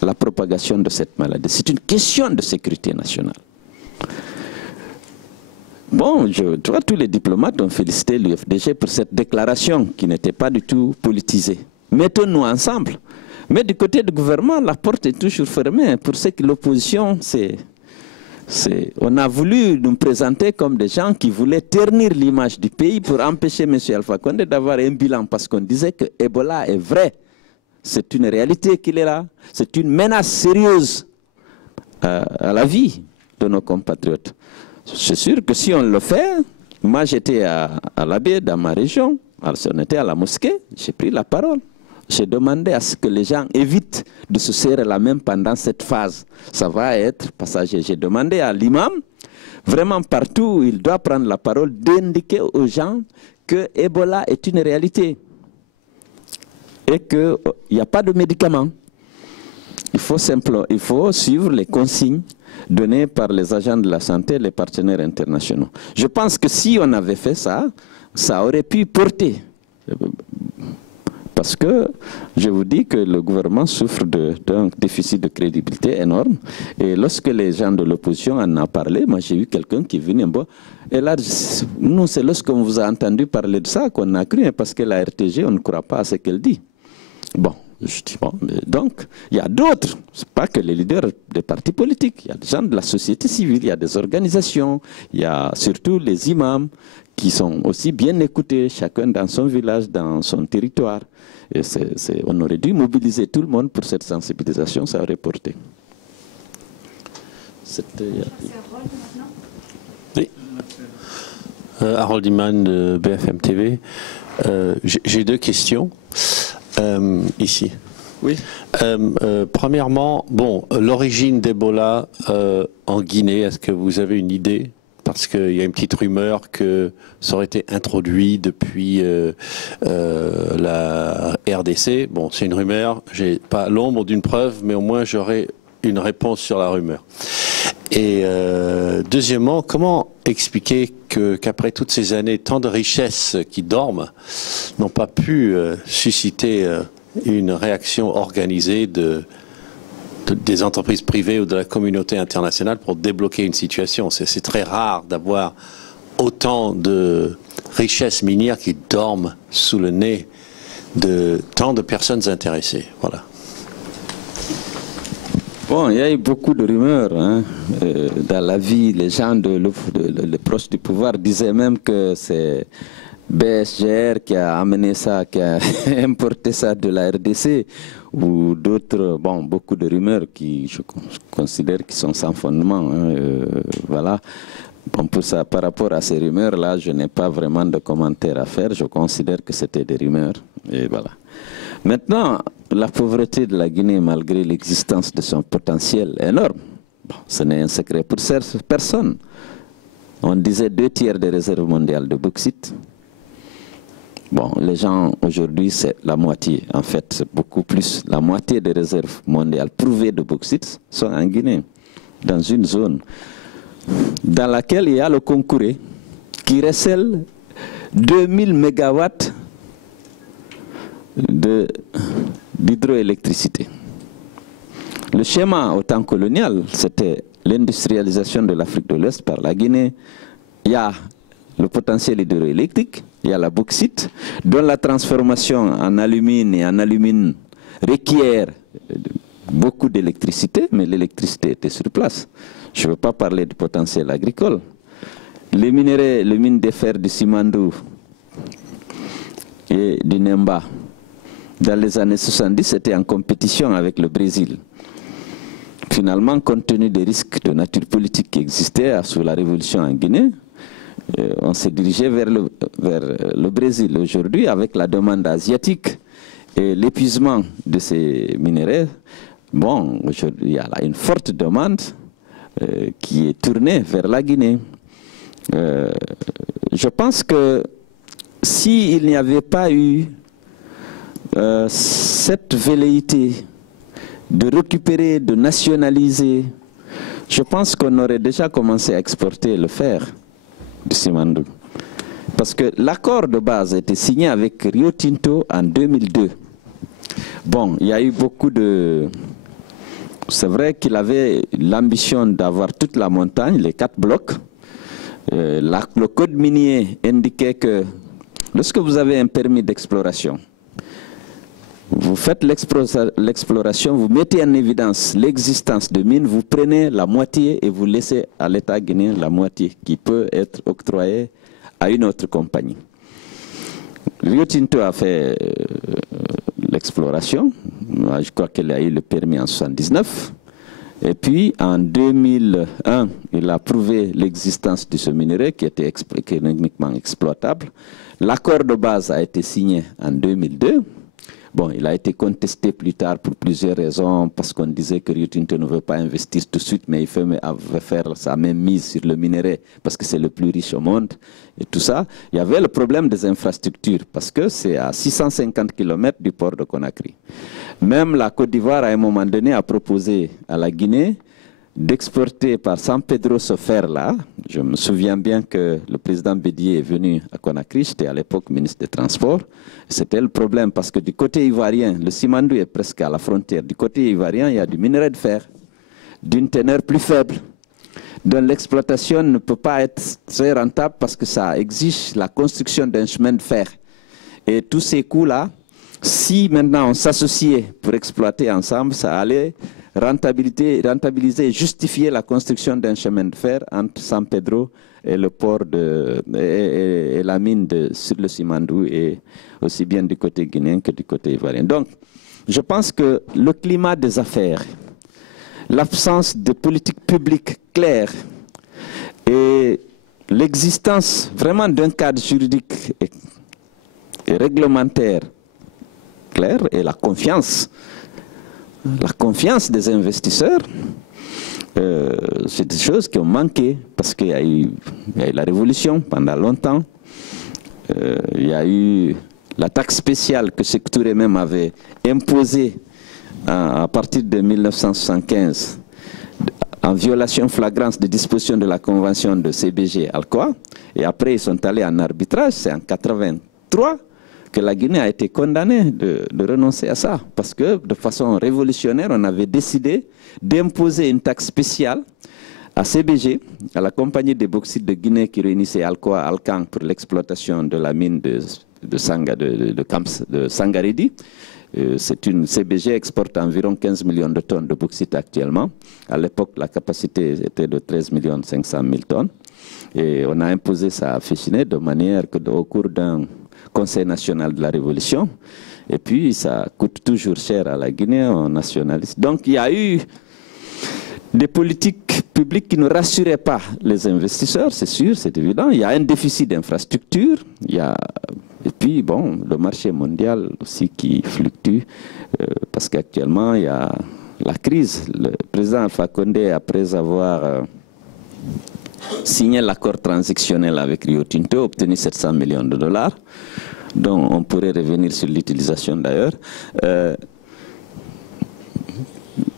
la propagation de cette maladie. C'est une question de sécurité nationale. Bon, je vois tous les diplomates ont félicité l'UFDG pour cette déclaration qui n'était pas du tout politisée. Mettons-nous ensemble. Mais du côté du gouvernement, la porte est toujours fermée. Pour ce que l'opposition, on a voulu nous présenter comme des gens qui voulaient ternir l'image du pays pour empêcher M. Alpha Condé d'avoir un bilan parce qu'on disait que Ebola est vrai. C'est une réalité qu'il est là. C'est une menace sérieuse à la vie de nos compatriotes. C'est sûr que si on le fait, moi j'étais à l'Abbé dans ma région, alors on était à la mosquée, j'ai pris la parole. J'ai demandé à ce que les gens évitent de se serrer la main pendant cette phase. Ça va être passager. J'ai demandé à l'imam, vraiment partout où il doit prendre la parole, d'indiquer aux gens que Ebola est une réalité et qu'il n'y a pas de médicaments. Il faut suivre les consignes données par les agents de la santé et les partenaires internationaux. Je pense que si on avait fait ça, ça aurait pu porter. Parce que je vous dis que le gouvernement souffre d'un déficit de crédibilité énorme. Et lorsque les gens de l'opposition en ont parlé, moi j'ai eu quelqu'un qui est venu me dire, et là, nous c'est lorsqu'on vous a entendu parler de ça qu'on a cru, parce que la RTG, on ne croit pas à ce qu'elle dit. Bon, je dis, bon, donc il y a d'autres, ce n'est pas que les leaders des partis politiques, il y a des gens de la société civile, il y a des organisations, il y a surtout les imams qui sont aussi bien écoutés, chacun dans son village, dans son territoire. Et on aurait dû mobiliser tout le monde pour cette sensibilisation, ça aurait porté. Oui. Harold Iman de BFM TV. J'ai 2 questions ici. Oui. Premièrement, bon, l'origine d'Ebola en Guinée, est-ce que vous avez une idée? Parce qu'il y a une petite rumeur que ça aurait été introduit depuis la RDC. Bon, c'est une rumeur, j'ai pas l'ombre d'une preuve, mais au moins j'aurai une réponse sur la rumeur. Et deuxièmement, comment expliquer qu'après toutes ces années, tant de richesses qui dorment n'ont pas pu susciter une réaction organisée des entreprises privées ou de la communauté internationale pour débloquer une situation? C'est très rare d'avoir autant de richesses minières qui dorment sous le nez de tant de personnes intéressées. Voilà. Bon, il y a eu beaucoup de rumeurs hein, dans la vie. Les gens les proches du pouvoir disaient même que c'est BSGR qui a amené ça, qui a importé ça de la RDC, ou d'autres, bon, beaucoup de rumeurs qui, je considère, qui sont sans fondement. Hein, voilà. Bon, pour ça, par rapport à ces rumeurs-là, je n'ai pas vraiment de commentaires à faire. Je considère que c'était des rumeurs. Et voilà. Maintenant, la pauvreté de la Guinée, malgré l'existence de son potentiel énorme, bon, ce n'est un secret pour personne. On disait 2/3 des réserves mondiales de bauxite. Bon, les gens, aujourd'hui, c'est la moitié. En fait, c'est beaucoup plus. La moitié des réserves mondiales prouvées de bauxite sont en Guinée, dans une zone dans laquelle il y a le Concouré, qui recèle 2000 mégawatts d'hydroélectricité. Le schéma au temps colonial, c'était l'industrialisation de l'Afrique de l'Ouest par la Guinée. Il y a le potentiel hydroélectrique, il y a la bauxite, dont la transformation en alumine et en alumine requiert beaucoup d'électricité, mais l'électricité était sur place. Je ne veux pas parler du potentiel agricole. Les minerais, les mines de fer du Simandou et du Nemba, dans les années 70, étaient en compétition avec le Brésil. Finalement, compte tenu des risques de nature politique qui existaient sous la révolution en Guinée, on s'est dirigé vers le Brésil. Aujourd'hui, avec la demande asiatique et l'épuisement de ces minerais, bon, aujourd'hui, il y a là une forte demande qui est tournée vers la Guinée. Je pense que s'il n'y avait pas eu cette velléité de récupérer, de nationaliser, je pense qu'on aurait déjà commencé à exporter le fer du Simandou. Parce que l'accord de base a été signé avec Rio Tinto en 2002. Bon, il y a eu beaucoup de... C'est vrai qu'il avait l'ambition d'avoir toute la montagne, les 4 blocs. Le code minier indiquait que lorsque vous avez un permis d'exploration, vous faites l'exploration, vous mettez en évidence l'existence de mines, vous prenez la moitié et vous laissez à l'État guinéen la moitié qui peut être octroyée à une autre compagnie. Rio Tinto a fait l'exploration, je crois qu'il a eu le permis en 1979. Et puis en 2001, il a prouvé l'existence de ce minerai qui était économiquement exploitable. L'accord de base a été signé en 2002. Bon, il a été contesté plus tard pour plusieurs raisons, parce qu'on disait que Rio Tinto ne veut pas investir tout de suite, mais il veut faire sa même mise sur le minerai, parce que c'est le plus riche au monde, et tout ça. Il y avait le problème des infrastructures, parce que c'est à 650 km du port de Conakry. Même la Côte d'Ivoire, à un moment donné, a proposé à la Guinée d'exporter par San Pedro ce fer-là. Je me souviens bien que le président Bédié est venu à Conakry, j'étais à l'époque ministre des Transports. C'était le problème parce que du côté ivoirien, le Simandou est presque à la frontière. Du côté ivoirien, il y a du minerai de fer d'une teneur plus faible, dont l'exploitation ne peut pas être très rentable parce que ça exige la construction d'un chemin de fer. Et tous ces coûts-là, si maintenant on s'associait pour exploiter ensemble, ça allait rentabiliser et justifier la construction d'un chemin de fer entre San Pedro et le port et la mine sur le Simandou, et aussi bien du côté guinéen que du côté ivoirien. Donc, je pense que le climat des affaires, l'absence de politique publique claire et l'existence vraiment d'un cadre juridique et réglementaire clair et la confiance des investisseurs, c'est des choses qui ont manqué parce qu'il y a eu la révolution pendant longtemps, il y a eu la taxe spéciale que Sékou Touré même avait imposée à partir de 1975 en violation flagrante des dispositions de la convention de CBG-Alcoa, et après ils sont allés en arbitrage, c'est en 1983 que la Guinée a été condamnée de renoncer à ça, parce que de façon révolutionnaire, on avait décidé d'imposer une taxe spéciale à CBG, à la compagnie des bauxites de Guinée qui réunissait Alcoa, Alcan pour l'exploitation de la mine de Sangaredi. CBG exporte environ 15 millions de tonnes de bauxite actuellement. À l'époque, la capacité était de 13 500 000 tonnes. Et on a imposé ça à Féchiné de manière qu'au cours d'un Conseil national de la Révolution, et puis ça coûte toujours cher à la Guinée, on nationalise. Donc il y a eu des politiques publiques qui ne rassuraient pas les investisseurs, c'est sûr, c'est évident. Il y a un déficit d'infrastructure, et puis bon, le marché mondial aussi qui fluctue, parce qu'actuellement il y a la crise. Le président Alpha Condé, après avoir signé l'accord transactionnel avec Rio Tinto, a obtenu 700 millions de dollars, dont on pourrait revenir sur l'utilisation d'ailleurs,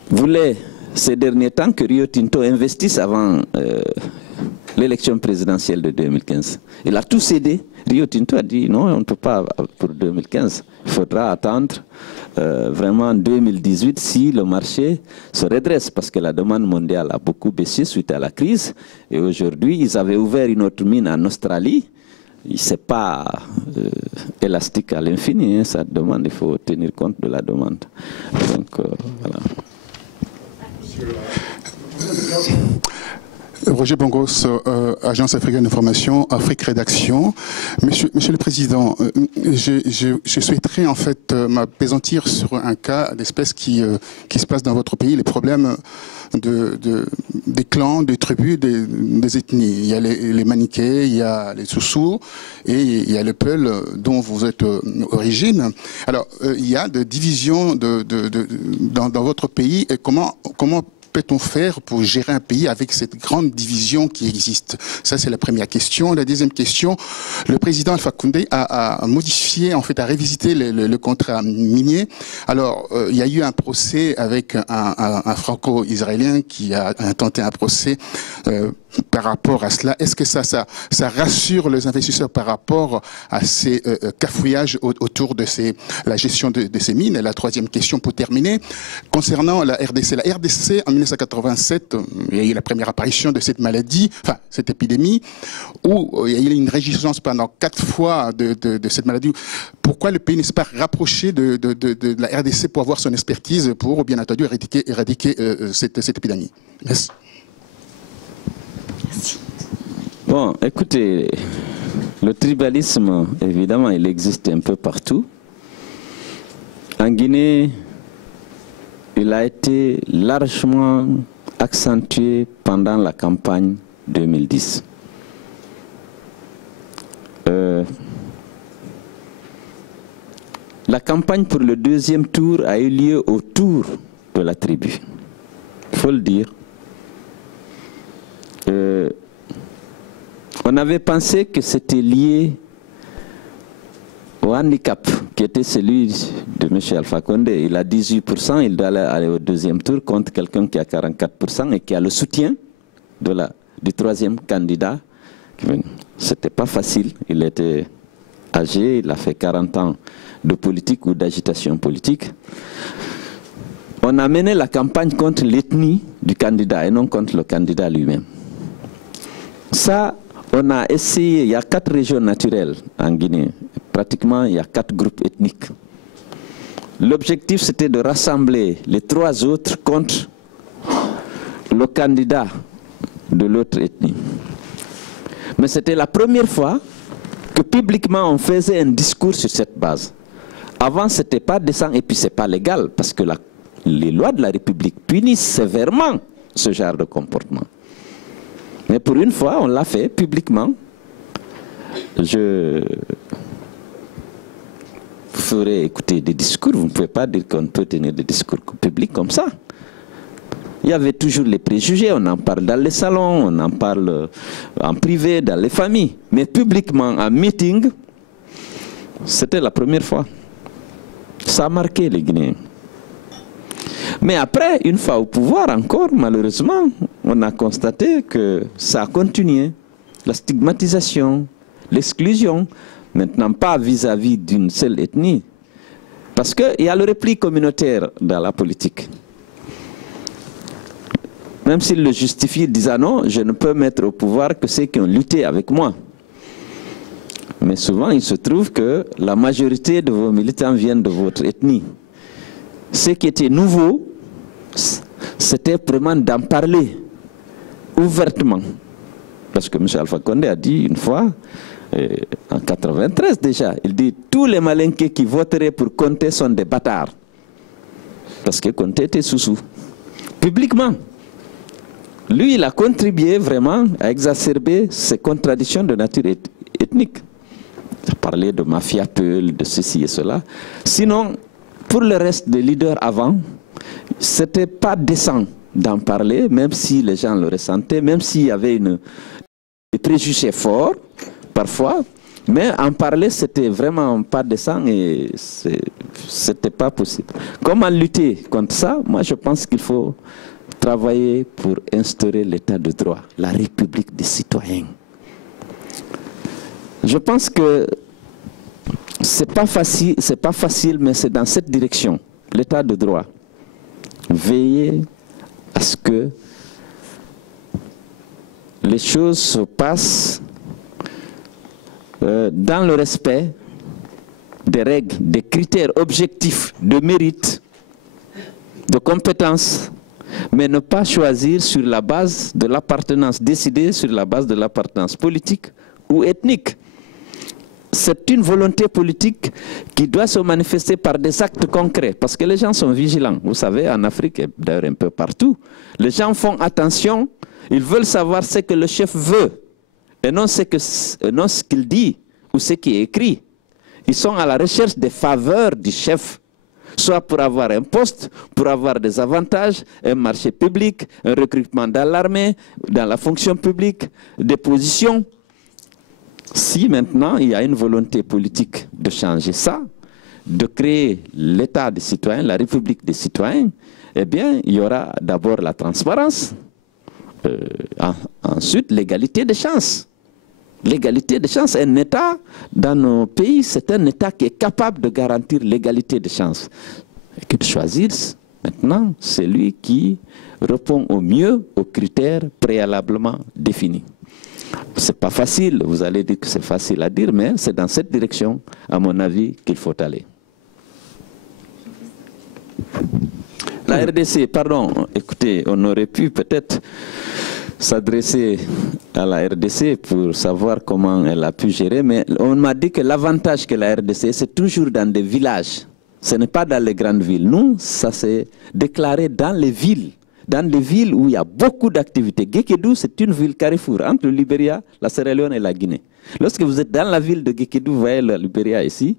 voulait ces derniers temps que Rio Tinto investisse avant l'élection présidentielle de 2015. Il a tout cédé. Rio Tinto a dit non, on ne peut pas pour 2015. Il faudra attendre vraiment en 2018 si le marché se redresse, parce que la demande mondiale a beaucoup baissé suite à la crise. Et aujourd'hui, ils avaient ouvert une autre mine en Australie c'est pas élastique à l'infini, hein, ça demande, il faut tenir compte de la demande. Donc, voilà. Roger Bongos, Agence africaine d'information, Afrique Rédaction. Monsieur le Président, je souhaiterais en fait m'apaisantir sur un cas d'espèce qui se passe dans votre pays, les problèmes des clans, des tribus, des ethnies. Il y a les Maniquais, il y a les Soussous et il y a le Peul dont vous êtes origine. Alors, il y a des divisions dans votre pays et comment peut-on faire pour gérer un pays avec cette grande division qui existe? Ça, c'est la première question. La deuxième question, le président Alpha Condé a modifié, en fait, a révisité le contrat minier. Alors, il y a eu un procès avec un franco-israélien qui a intenté un procès par rapport à cela. Est-ce que ça rassure les investisseurs par rapport à ces cafouillages autour de la gestion de ces mines? Et la troisième question pour terminer, concernant la RDC. La RDC, en 1987, il y a eu la première apparition de cette maladie, enfin, cette épidémie, où il y a eu une résurgence pendant 4 fois de cette maladie. Pourquoi le pays ne s'est pas rapproché de la RDC pour avoir son expertise pour, bien entendu, éradiquer cette épidémie? Merci. Merci. Bon, écoutez, le tribalisme, évidemment, il existe un peu partout. En Guinée, il a été largement accentué pendant la campagne 2010. La campagne pour le deuxième tour a eu lieu autour de la tribu. Il faut le dire. On avait pensé que c'était lié au handicap qui était celui de M. Alpha Condé. Il a 18%, il doit aller au deuxième tour contre quelqu'un qui a 44% et qui a le soutien du troisième candidat. C'était pas facile, il était âgé, il a fait 40 ans de politique ou d'agitation politique. On a mené la campagne contre l'ethnie du candidat et non contre le candidat lui-même. Ça, on a essayé, il y a 4 régions naturelles en Guinée. Pratiquement, il y a 4 groupes ethniques. L'objectif, c'était de rassembler les 3 autres contre le candidat de l'autre ethnie. Mais c'était la première fois que publiquement on faisait un discours sur cette base. Avant, ce n'était pas décent et puis ce n'est pas légal parce que les lois de la République punissent sévèrement ce genre de comportement. Mais pour une fois, on l'a fait publiquement. Je ferai écouter des discours. Vous ne pouvez pas dire qu'on peut tenir des discours publics comme ça. Il y avait toujours les préjugés, on en parle dans les salons, on en parle en privé, dans les familles. Mais publiquement, en meeting, c'était la première fois. Ça a marqué les Guinéens. Mais après, une fois au pouvoir encore, malheureusement, on a constaté que ça a continué. La stigmatisation, l'exclusion, maintenant pas vis-à-vis d'une seule ethnie. Parce qu'il y a le repli communautaire dans la politique. Même s'ils le justifient, disant non, je ne peux mettre au pouvoir que ceux qui ont lutté avec moi. Mais souvent, il se trouve que la majorité de vos militants viennent de votre ethnie. Ce qui était nouveau, c'était vraiment d'en parler ouvertement. Parce que M. Alpha Condé a dit une fois, en 93 déjà, il dit « Tous les Malinqués qui voteraient pour Conté sont des bâtards. » Parce que Conté était Soussou. Publiquement. Lui, il a contribué vraiment à exacerber ces contradictions de nature ethnique. Il a parlé de mafia Peul, de ceci et cela. Sinon, pour le reste des leaders avant, c'était pas décent d'en parler, même si les gens le ressentaient, même s'il y avait des préjugés forts, parfois, mais en parler, c'était vraiment pas décent et c'était pas possible. Comment lutter contre ça? Moi, je pense qu'il faut travailler pour instaurer l'état de droit, la République des citoyens. Je pense que c'est pas facile, mais c'est dans cette direction, l'état de droit. Veiller à ce que les choses se passent dans le respect des règles, des critères objectifs de mérite, de compétence, mais ne pas choisir sur la base de l'appartenance, décider sur la base de l'appartenance politique ou ethnique. C'est une volonté politique qui doit se manifester par des actes concrets, parce que les gens sont vigilants. Vous savez, en Afrique et d'ailleurs un peu partout, les gens font attention, ils veulent savoir ce que le chef veut, et non ce qu'il dit ou ce qui est écrit. Ils sont à la recherche des faveurs du chef, soit pour avoir un poste, pour avoir des avantages, un marché public, un recrutement dans l'armée, dans la fonction publique, des positions. Si maintenant il y a une volonté politique de changer ça, de créer l'État des citoyens, la République des citoyens, eh bien il y aura d'abord la transparence, ensuite l'égalité des chances. L'égalité des chances, un État dans nos pays, c'est un État qui est capable de garantir l'égalité des chances. Et que de choisir maintenant celui qui répond au mieux aux critères préalablement définis. C'est pas facile, vous allez dire que c'est facile à dire, mais c'est dans cette direction, à mon avis, qu'il faut aller. La RDC, pardon, écoutez, on aurait pu peut-être s'adresser à la RDC pour savoir comment elle a pu gérer, mais on m'a dit que l'avantage que la RDC, c'est toujours dans des villages, ce n'est pas dans les grandes villes. Nous, ça s'est déclaré dans les villes où il y a beaucoup d'activités. Guékédou, c'est une ville carrefour entre le Libéria, la Sierra Leone et la Guinée. Lorsque vous êtes dans la ville de Guékédou, vous voyez le Libéria ici,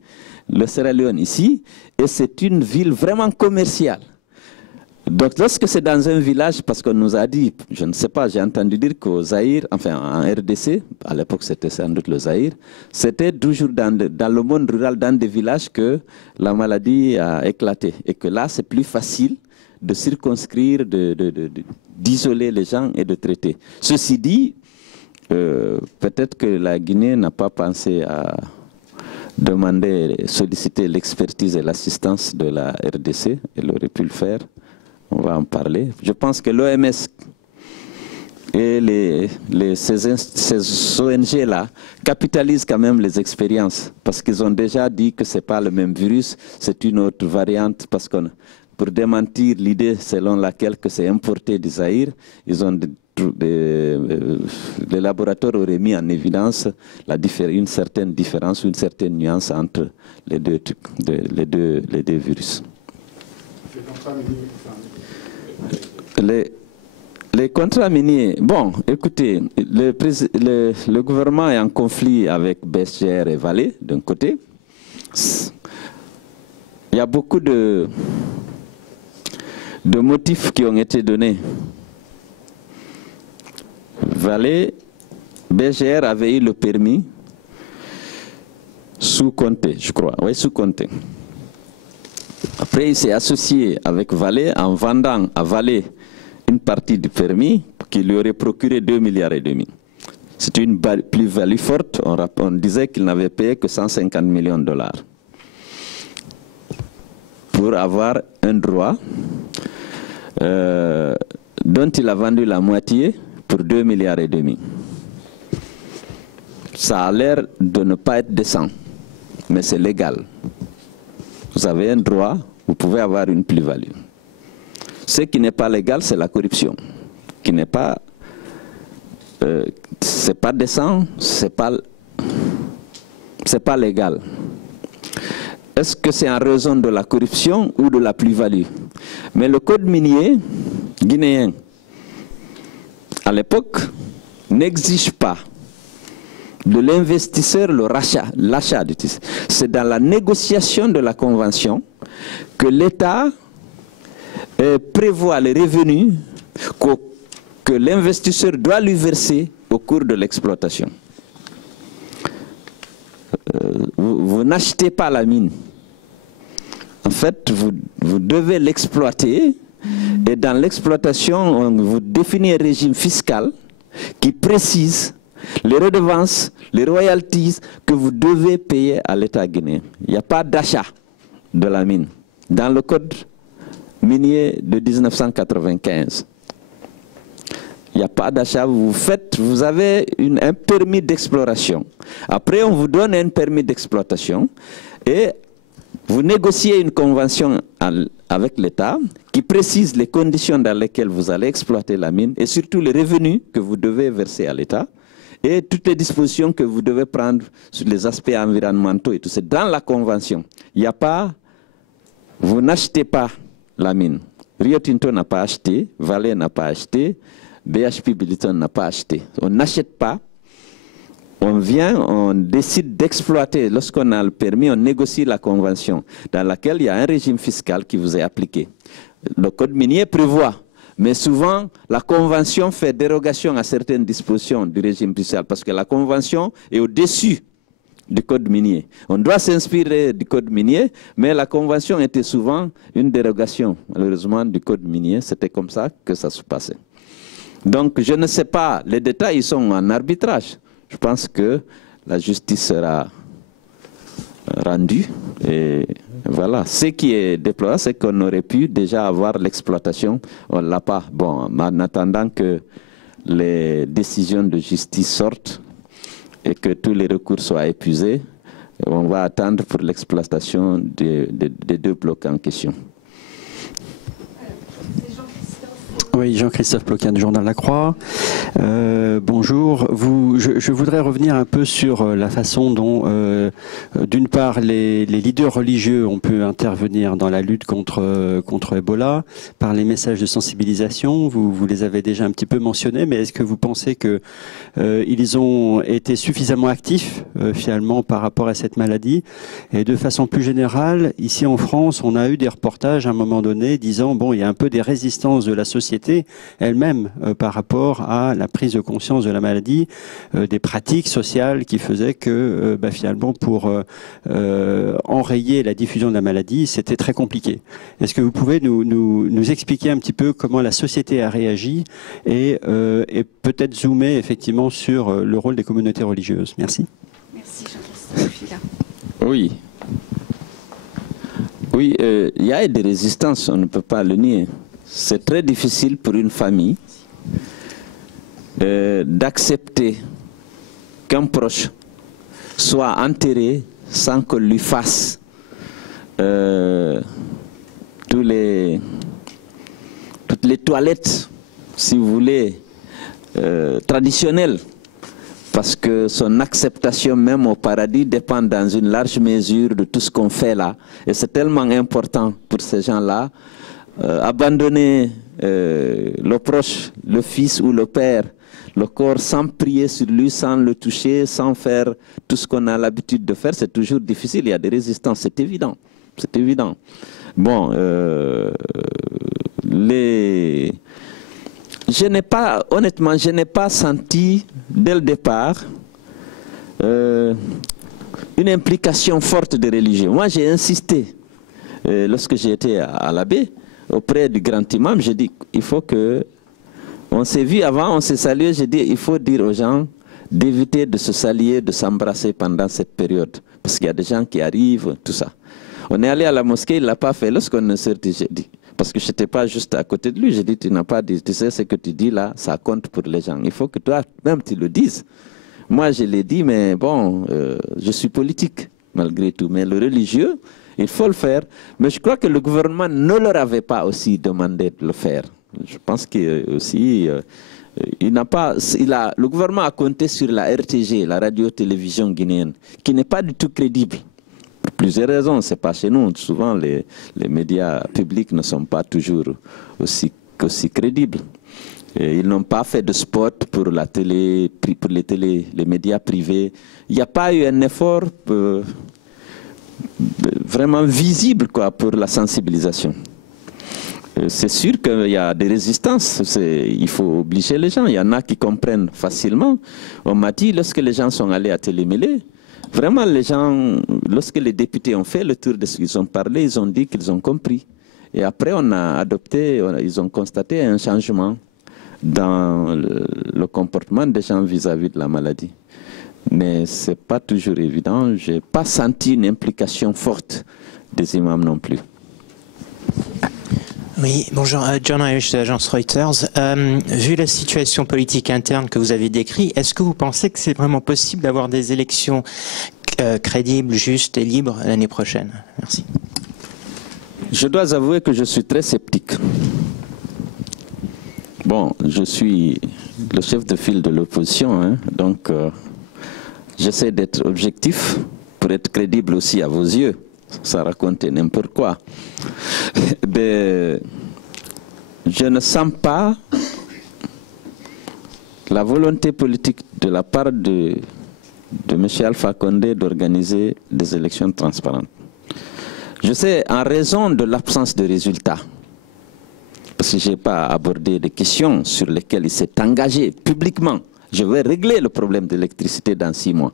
le Sierra Leone ici, et c'est une ville vraiment commerciale. Donc lorsque c'est dans un village, parce qu'on nous a dit, je ne sais pas, j'ai entendu dire qu'au Zaïre, enfin en RDC, à l'époque c'était sans doute le Zaïre, c'était toujours dans le monde rural, dans des villages que la maladie a éclaté. Et que là c'est plus facile de circonscrire, d'isoler les gens et de traiter. Ceci dit, peut-être que la Guinée n'a pas pensé à solliciter l'expertise et l'assistance de la RDC, elle aurait pu le faire. On va en parler. Je pense que l'OMS et ces ONG-là capitalisent quand même les expériences parce qu'ils ont déjà dit que ce n'est pas le même virus, c'est une autre variante. Parce que pour démentir l'idée selon laquelle c'est importé du Zaïre, ils ont les laboratoires auraient mis en évidence une certaine différence, une certaine nuance entre les deux virus. Les contrats miniers, bon, écoutez, le gouvernement est en conflit avec BSGR et Vale, d'un côté. Il y a beaucoup de motifs qui ont été donnés. Vale, BSGR avait eu le permis sous Conté, je crois, oui, sous Conté. Après, il s'est associé avec Vale en vendant à Vale une partie du permis qui lui aurait procuré 2,5 milliards. C'était une plus-value forte. On disait qu'il n'avait payé que 150 millions de dollars pour avoir un droit dont il a vendu la moitié pour 2,5 milliards. Ça a l'air de ne pas être décent, mais c'est légal. Vous avez un droit, vous pouvez avoir une plus-value. Ce qui n'est pas légal, c'est la corruption, qui n'est pas, c'est pas décent, c'est pas légal. Est-ce que c'est en raison de la corruption ou de la plus-value? Mais le code minier guinéen, à l'époque, n'exige pas de l'investisseur l'achat du titre. C'est dans la négociation de la convention que l'État prévoit les revenus que l'investisseur doit lui verser au cours de l'exploitation. Vous n'achetez pas la mine. En fait, vous devez l'exploiter et dans l'exploitation, vous définissez un régime fiscal qui précise les redevances, les royalties que vous devez payer à l'État guinéen. Il n'y a pas d'achat de la mine dans le code minier de 1995. Il n'y a pas d'achat, vous avez un permis d'exploration. Après, on vous donne un permis d'exploitation et vous négociez une convention avec l'État qui précise les conditions dans lesquelles vous allez exploiter la mine et surtout les revenus que vous devez verser à l'État et toutes les dispositions que vous devez prendre sur les aspects environnementaux et tout ça. Dans la convention, il n'y a pas, vous n'achetez pas la mine. Rio Tinto n'a pas acheté, Vale n'a pas acheté, BHP Billiton n'a pas acheté. On n'achète pas, on vient, on décide d'exploiter. Lorsqu'on a le permis, on négocie la convention dans laquelle il y a un régime fiscal qui vous est appliqué. Le code minier prévoit, mais souvent la convention fait dérogation à certaines dispositions du régime fiscal parce que la convention est au-dessus du code minier. On doit s'inspirer du code minier, mais la convention était souvent une dérogation, malheureusement, du code minier. C'était comme ça que ça se passait. Donc, je ne sais pas, les détails sont en arbitrage. Je pense que la justice sera rendue. Et voilà. Ce qui est déplorable, c'est qu'on aurait pu déjà avoir l'exploitation. On ne l'a pas. Bon, en attendant que les décisions de justice sortent et que tous les recours soient épuisés, on va attendre pour l'exploitation des deux blocs en question. Oui, Jean-Christophe Ploquin du Journal La Croix. Bonjour. Je voudrais revenir un peu sur la façon dont, d'une part, les leaders religieux ont pu intervenir dans la lutte contre Ebola par les messages de sensibilisation. Vous les avez déjà un petit peu mentionnés, mais est-ce que vous pensez que ils ont été suffisamment actifs finalement par rapport à cette maladie? Et de façon plus générale, ici en France, on a eu des reportages à un moment donné disant bon, il y a un peu des résistances de la société elle-même par rapport à la prise de conscience de la maladie, des pratiques sociales qui faisaient que finalement pour enrayer la diffusion de la maladie, c'était très compliqué. Est-ce que vous pouvez nous expliquer un petit peu comment la société a réagi et peut-être zoomer effectivement sur le rôle des communautés religieuses? Merci. Merci Jean-Christophe. Oui. Oui, il y a des résistances, on ne peut pas le nier. C'est très difficile pour une famille d'accepter qu'un proche soit enterré sans qu'on lui fasse toutes les toilettes, si vous voulez, traditionnelles. Parce que son acceptation même au paradis dépend dans une large mesure de tout ce qu'on fait là. Et c'est tellement important pour ces gens-là. Abandonner le proche, le fils ou le père, le corps sans prier sur lui, sans le toucher, sans faire tout ce qu'on a l'habitude de faire, c'est toujours difficile. Il y a des résistances, c'est évident. C'est évident. Bon, honnêtement, je n'ai pas senti dès le départ une implication forte des religieux. Moi, j'ai insisté lorsque j'étais à l'abbé, auprès du grand imam, j'ai dit il faut que, on s'est vu avant, on s'est salué, j'ai dit il faut dire aux gens d'éviter de se saluer, de s'embrasser pendant cette période, parce qu'il y a des gens qui arrivent, tout ça. On est allé à la mosquée, il ne l'a pas fait. Lorsqu'on est sorti, j'ai dit, parce que je n'étais pas juste à côté de lui, j'ai dit tu n'as pas dit, tu sais ce que tu dis là, ça compte pour les gens. Il faut que toi-même tu le dises. Moi je l'ai dit, mais bon, je suis politique malgré tout, mais le religieux, il faut le faire, mais je crois que le gouvernement ne leur avait pas aussi demandé de le faire. Je pense que aussi, le gouvernement a compté sur la RTG, la radio-télévision guinéenne, qui n'est pas du tout crédible. Pour plusieurs raisons, c'est pas chez nous. Souvent, les médias publics ne sont pas toujours aussi crédibles. Et ils n'ont pas fait de spot pour la télé, pour les médias privés. Il n'y a pas eu un effort vraiment visible pour la sensibilisation. C'est sûr qu'il y a des résistances, il faut obliger les gens. Il y en a qui comprennent facilement. On m'a dit, lorsque les gens sont allés à Télémélé, vraiment les gens, lorsque les députés ont fait le tour de ce qu'ils ont parlé, ils ont dit qu'ils ont compris. Et après, on a adopté, ils ont constaté un changement dans le comportement des gens vis-à-vis de la maladie. Mais ce n'est pas toujours évident. Je n'ai pas senti une implication forte des imams non plus. Oui, bonjour, John Irish de l'agence Reuters. Vu la situation politique interne que vous avez décrite, est-ce que vous pensez que c'est vraiment possible d'avoir des élections crédibles, justes et libres l'année prochaine? Merci. Je dois avouer que je suis très sceptique. Bon, je suis le chef de file de l'opposition, hein, donc j'essaie d'être objectif pour être crédible aussi à vos yeux. Ça raconte n'importe quoi. Mais je ne sens pas la volonté politique de la part de M. Alpha Condé d'organiser des élections transparentes. Je sais, en raison de l'absence de résultats, parce que je n'ai pas abordé des questions sur lesquelles il s'est engagé publiquement. Je vais régler le problème de l'électricité dans 6 mois.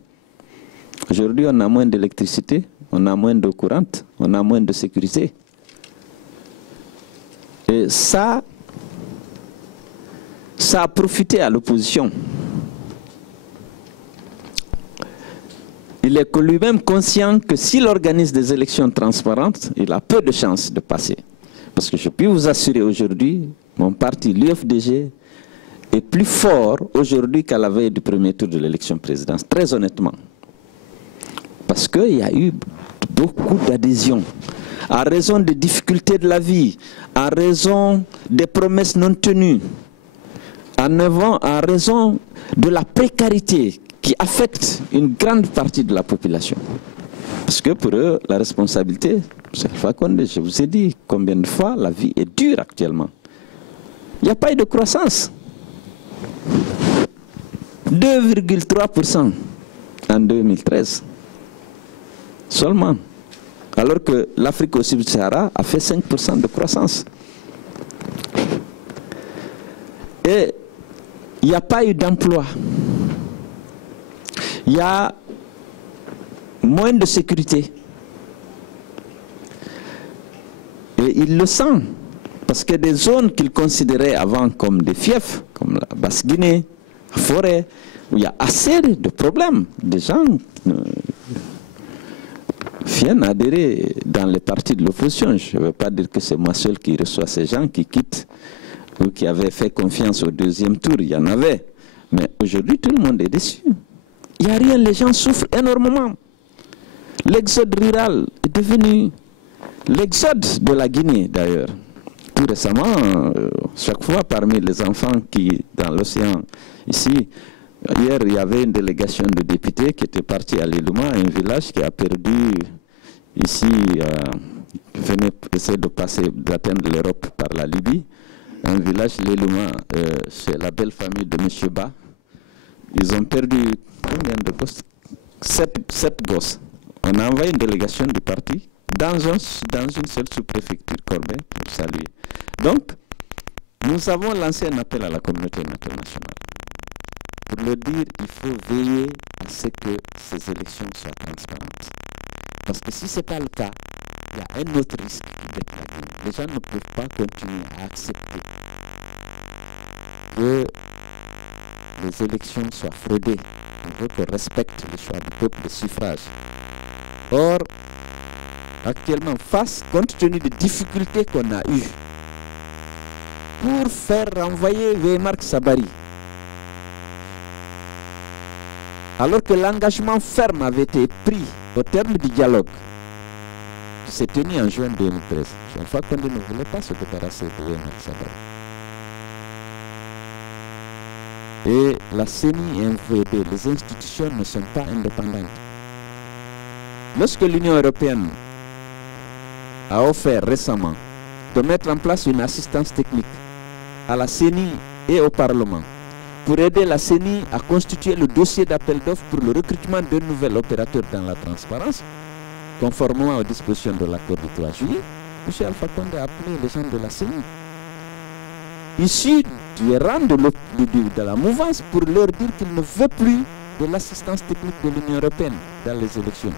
Aujourd'hui, on a moins d'électricité, on a moins d'eau courante, on a moins de sécurité. Et ça a profité à l'opposition. Il est lui-même conscient que s'il organise des élections transparentes, il a peu de chances de passer. Parce que je peux vous assurer aujourd'hui, mon parti, l'UFDG, est plus fort aujourd'hui qu'à la veille du premier tour de l'élection présidentielle, très honnêtement. Parce qu'il y a eu beaucoup d'adhésions, en raison des difficultés de la vie, en raison des promesses non tenues, en raison de la précarité qui affecte une grande partie de la population. Parce que pour eux, la responsabilité, c'est Alpha Condé. Je vous ai dit combien de fois la vie est dure actuellement. Il n'y a pas eu de croissance. 2,3% en 2013. Seulement. Alors que l'Afrique au Sub-Sahara a fait 5% de croissance. Et il n'y a pas eu d'emploi. Il y a moins de sécurité. Et il le sent. Parce que des zones qu'il considérait avant comme des fiefs, comme la Basse-Guinée, la forêt, où il y a assez de problèmes. Des gens viennent adhérer dans les partis de l'opposition. Je ne veux pas dire que c'est moi seul qui reçois ces gens qui quittent ou qui avaient fait confiance au deuxième tour. Il y en avait. Mais aujourd'hui, tout le monde est déçu. Il n'y a rien, les gens souffrent énormément. L'exode rural est devenu l'exode de la Guinée, d'ailleurs. Tout récemment, chaque fois, parmi les enfants qui, dans l'océan, ici, hier, il y avait une délégation de députés qui était partie à Leluma, un village qui a perdu, ici, venait essayer de passer, d'atteindre l'Europe par la Libye. Un village, Leluma, c'est la belle famille de M. Ba. Ils ont perdu combien de gosses? 7 gosses. On a envoyé une délégation du parti dans une seule sous-préfecture, Corbeil, pour saluer. Donc, nous avons lancé un appel à la communauté internationale pour leur dire qu'il faut veiller à ce que ces élections soient transparentes. Parce que si ce n'est pas le cas, il y a un autre risque d'être la Guinée. Les gens ne peuvent pas continuer à accepter que les élections soient fraudées. On veut qu'on respecte le choix du peuple, le suffrage. Or, actuellement, compte tenu des difficultés qu'on a eues pour faire renvoyer Weimar Sabari, alors que l'engagement ferme avait été pris au terme du dialogue qui s'est tenu en juin 2013, une fois qu'on ne voulait pas se débarrasser de Weimar Sabari. Et la CENI et NVD, les institutions ne sont pas indépendantes. Lorsque l'Union européenne a offert récemment de mettre en place une assistance technique à la CENI et au Parlement pour aider la CENI à constituer le dossier d'appel d'offres pour le recrutement d'un nouvel opérateur dans la transparence, conformément aux dispositions de l'accord du 3 juillet, M. Alpha Condé a appelé les gens de la CENI, issus du rang de la mouvance, pour leur dire qu'il ne veut plus de l'assistance technique de l'Union européenne dans les élections.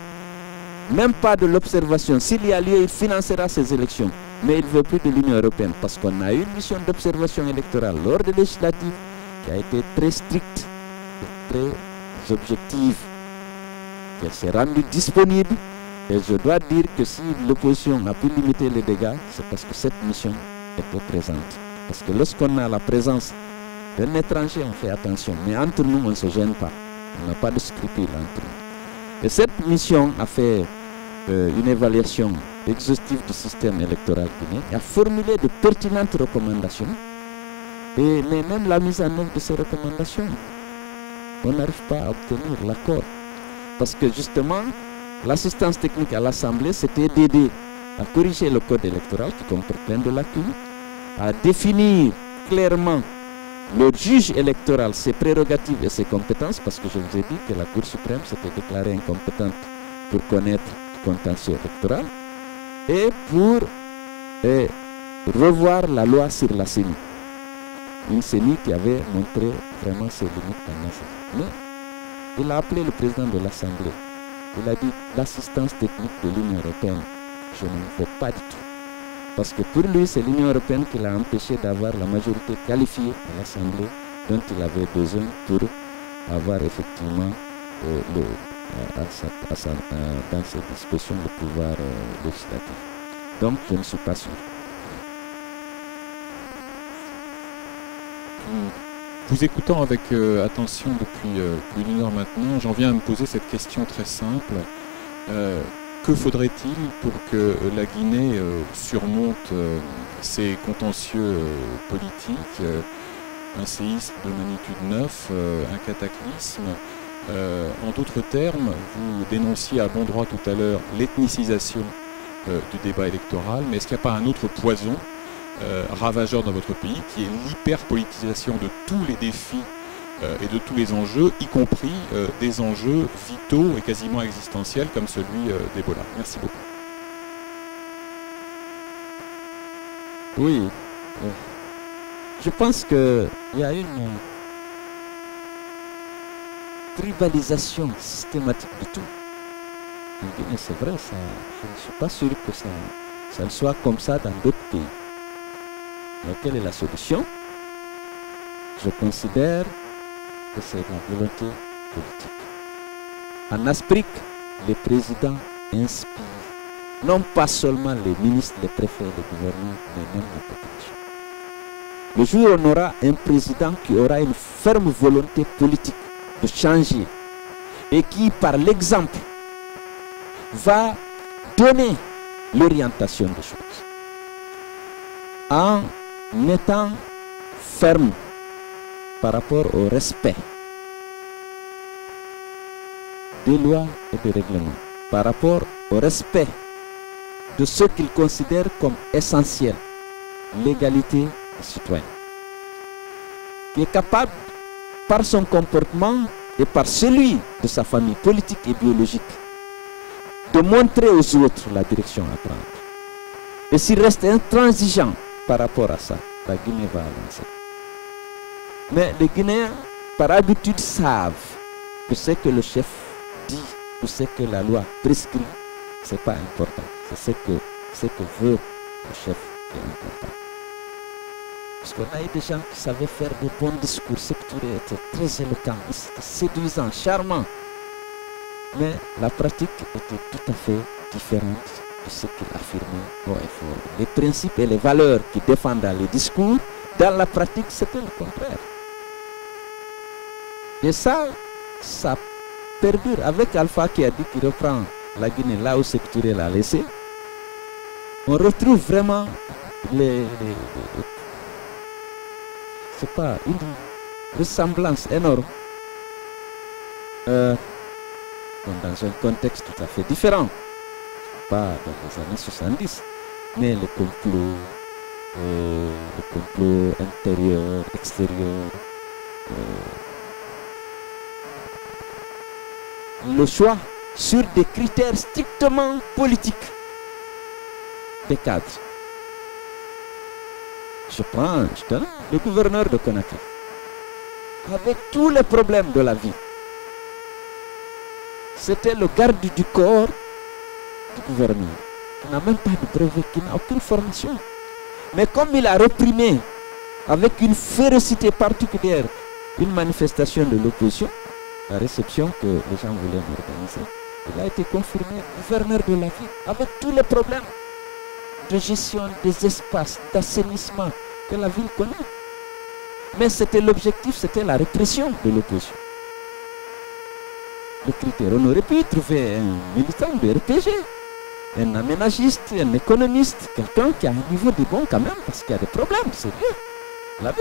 Même pas de l'observation. S'il y a lieu, il financera ces élections. Mais il ne veut plus de l'Union européenne parce qu'on a eu une mission d'observation électorale lors des législatives qui a été très stricte, très objective. Elle s'est rendue disponible. Et je dois dire que si l'opposition a pu limiter les dégâts, c'est parce que cette mission était présente. Parce que lorsqu'on a la présence d'un étranger, on fait attention. Mais entre nous, on ne se gêne pas. On n'a pas de scrupules entre nous. Et cette mission a fait une évaluation exhaustive du système électoral guinéen et a formulé de pertinentes recommandations. Mais même la mise en œuvre de ces recommandations, on n'arrive pas à obtenir l'accord. Parce que justement, l'assistance technique à l'Assemblée, c'était d'aider à corriger le code électoral qui comporte plein de lacunes, à définir clairement le juge électoral, ses prérogatives et ses compétences, parce que je vous ai dit que la Cour suprême s'était déclarée incompétente pour connaître le contentieux électoral, et pour revoir la loi sur la CENI. Une CENI qui avait montré vraiment ses limites en Afrique. Mais il a appelé le président de l'Assemblée. Il a dit l'assistance technique de l'Union européenne, je ne le veux pas du tout. Parce que pour lui, c'est l'Union européenne qui l'a empêché d'avoir la majorité qualifiée à l'Assemblée dont il avait besoin pour avoir effectivement dans ses dispositions le pouvoir législatif. Donc je ne suis pas sûr. Vous écoutant avec attention depuis plus d'une heure maintenant, j'en viens à me poser cette question très simple. Que faudrait-il pour que la Guinée surmonte ses contentieux politiques, un séisme de magnitude 9, un cataclysme? En d'autres termes, vous dénonciez à bon droit tout à l'heure l'ethnicisation du débat électoral, mais est-ce qu'il n'y a pas un autre poison ravageur dans votre pays, qui est l'hyperpolitisation de tous les défis et de tous les enjeux, y compris des enjeux vitaux et quasiment existentiels comme celui d'Ebola. Merci beaucoup. Oui, je pense qu'il y a une tribalisation systématique de tout. En Guinée, c'est vrai, ça, je ne suis pas sûr que ça soit comme ça dans d'autres pays. Mais quelle est la solution? Je considère que c'est la volonté politique. En Afrique, les présidents inspirent non pas seulement les ministres, les préfets, les gouverneurs, mais même la population. Le jour où on aura un président qui aura une ferme volonté politique de changer et qui, par l'exemple, va donner l'orientation des choses en étant ferme par rapport au respect des lois et des règlements, par rapport au respect de ce qu'il considère comme essentiel, l'égalité des citoyens, qui est capable, par son comportement et par celui de sa famille politique et biologique, de montrer aux autres la direction à prendre. Et s'il reste intransigeant par rapport à ça, la Guinée va avancer. Mais les Guinéens, par habitude, savent que ce que le chef dit ou ce que la loi prescrit, ce n'est pas important. C'est ce que veut le chef qui est important. Parce qu'on a eu des gens qui savaient faire de bons discours, ceux qui étaient très éloquents, séduisants, charmants. Mais la pratique était tout à fait différente de ce qu'il affirmait haut et fort. Les principes et les valeurs qu'il défend dans les discours, dans la pratique, c'était le contraire. Et ça perdure. Avec Alpha qui a dit qu'il reprend la Guinée là où Sékou Touré l'a laissé, on retrouve vraiment c'est pas une ressemblance énorme dans un contexte tout à fait différent, pas dans les années 70, mais le complot intérieur, extérieur, le choix sur des critères strictement politiques des cadres. Je donne le gouverneur de Conakry, avec tous les problèmes de la vie. C'était le garde du corps du gouverneur, qui n'a même pas de brevet, qui n'a aucune formation. Mais comme il a réprimé avec une férocité particulière une manifestation de l'opposition, la réception que les gens voulaient organiser, il a été confirmé gouverneur de la ville, avec tous les problèmes. de gestion des espaces, d'assainissement que la ville connaît. Mais c'était l'objectif, c'était la répression de l'opposition. Le critère, on aurait pu trouver un militant de RPG, un aménagiste, un économiste, quelqu'un qui a un niveau de bon quand même, parce qu'il y a des problèmes sérieux.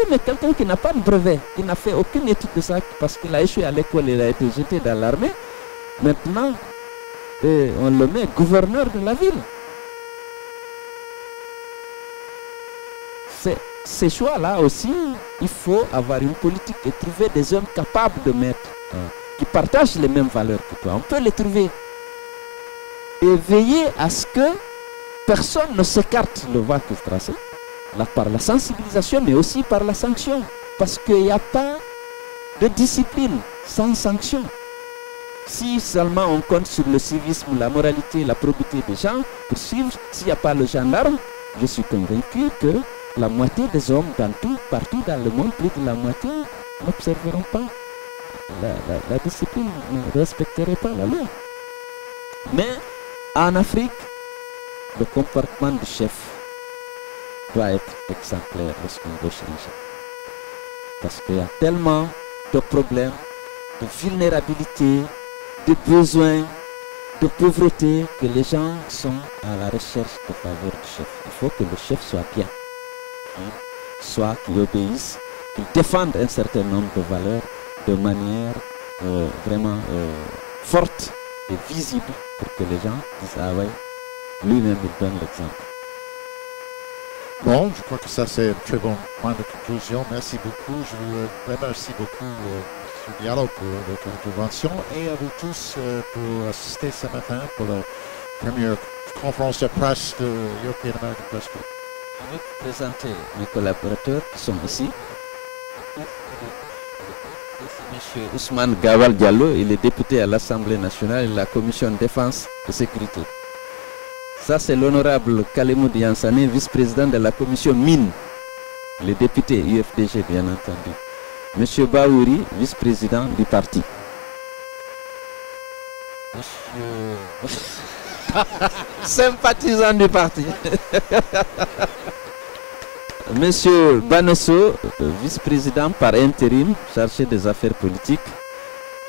Mais quelqu'un qui n'a pas de brevet, qui n'a fait aucune étude de ça, parce qu'il a échoué à l'école, il a été jeté dans l'armée. Maintenant, on le met gouverneur de la ville. Ces choix-là aussi, il faut avoir une politique et trouver des hommes capables de mettre, qui partagent les mêmes valeurs que toi. On peut les trouver. Et veiller à ce que personne ne s'écarte le voie que tracé, par la sensibilisation, mais aussi par la sanction. Parce qu'il n'y a pas de discipline sans sanction. Si seulement on compte sur le civisme, la moralité, la probité des gens pour suivre, s'il n'y a pas le gendarme, je suis convaincu que la moitié des hommes partout dans le monde, plus de la moitié, n'observeront pas la discipline, ne respecteraient pas la loi. Mais en Afrique, le comportement du chef doit être exemplaire lorsqu'on veut changer. Parce qu'il y a tellement de problèmes, de vulnérabilité, de besoins, de pauvreté, que les gens sont à la recherche de faveur du chef. Il faut que le chef soit bien, soit qu'il obéisse, qu'il défende un certain nombre de valeurs de manière vraiment forte et visible pour que les gens disent « Ah ouais, lui-même il donne l'exemple ». Bon, je crois que ça c'est un très bon point de conclusion. Merci beaucoup. Je vous remercie beaucoup, M. Diallo, pour votre intervention et à vous tous pour assister ce matin pour la première conférence de presse de European American Press Group. Je vais vous présenter mes collaborateurs qui sont ici. M. Ousmane Gawal Diallo, il est député à l'Assemblée nationale de la Commission de défense et sécurité. Ça, c'est l'honorable Kalemoud Yansane, vice-président de la commission mine. Le député UFDG, bien entendu. Monsieur Baouri, vice-président du parti. Sympathisant du parti. Monsieur Banosso, vice-président par intérim, chargé des affaires politiques.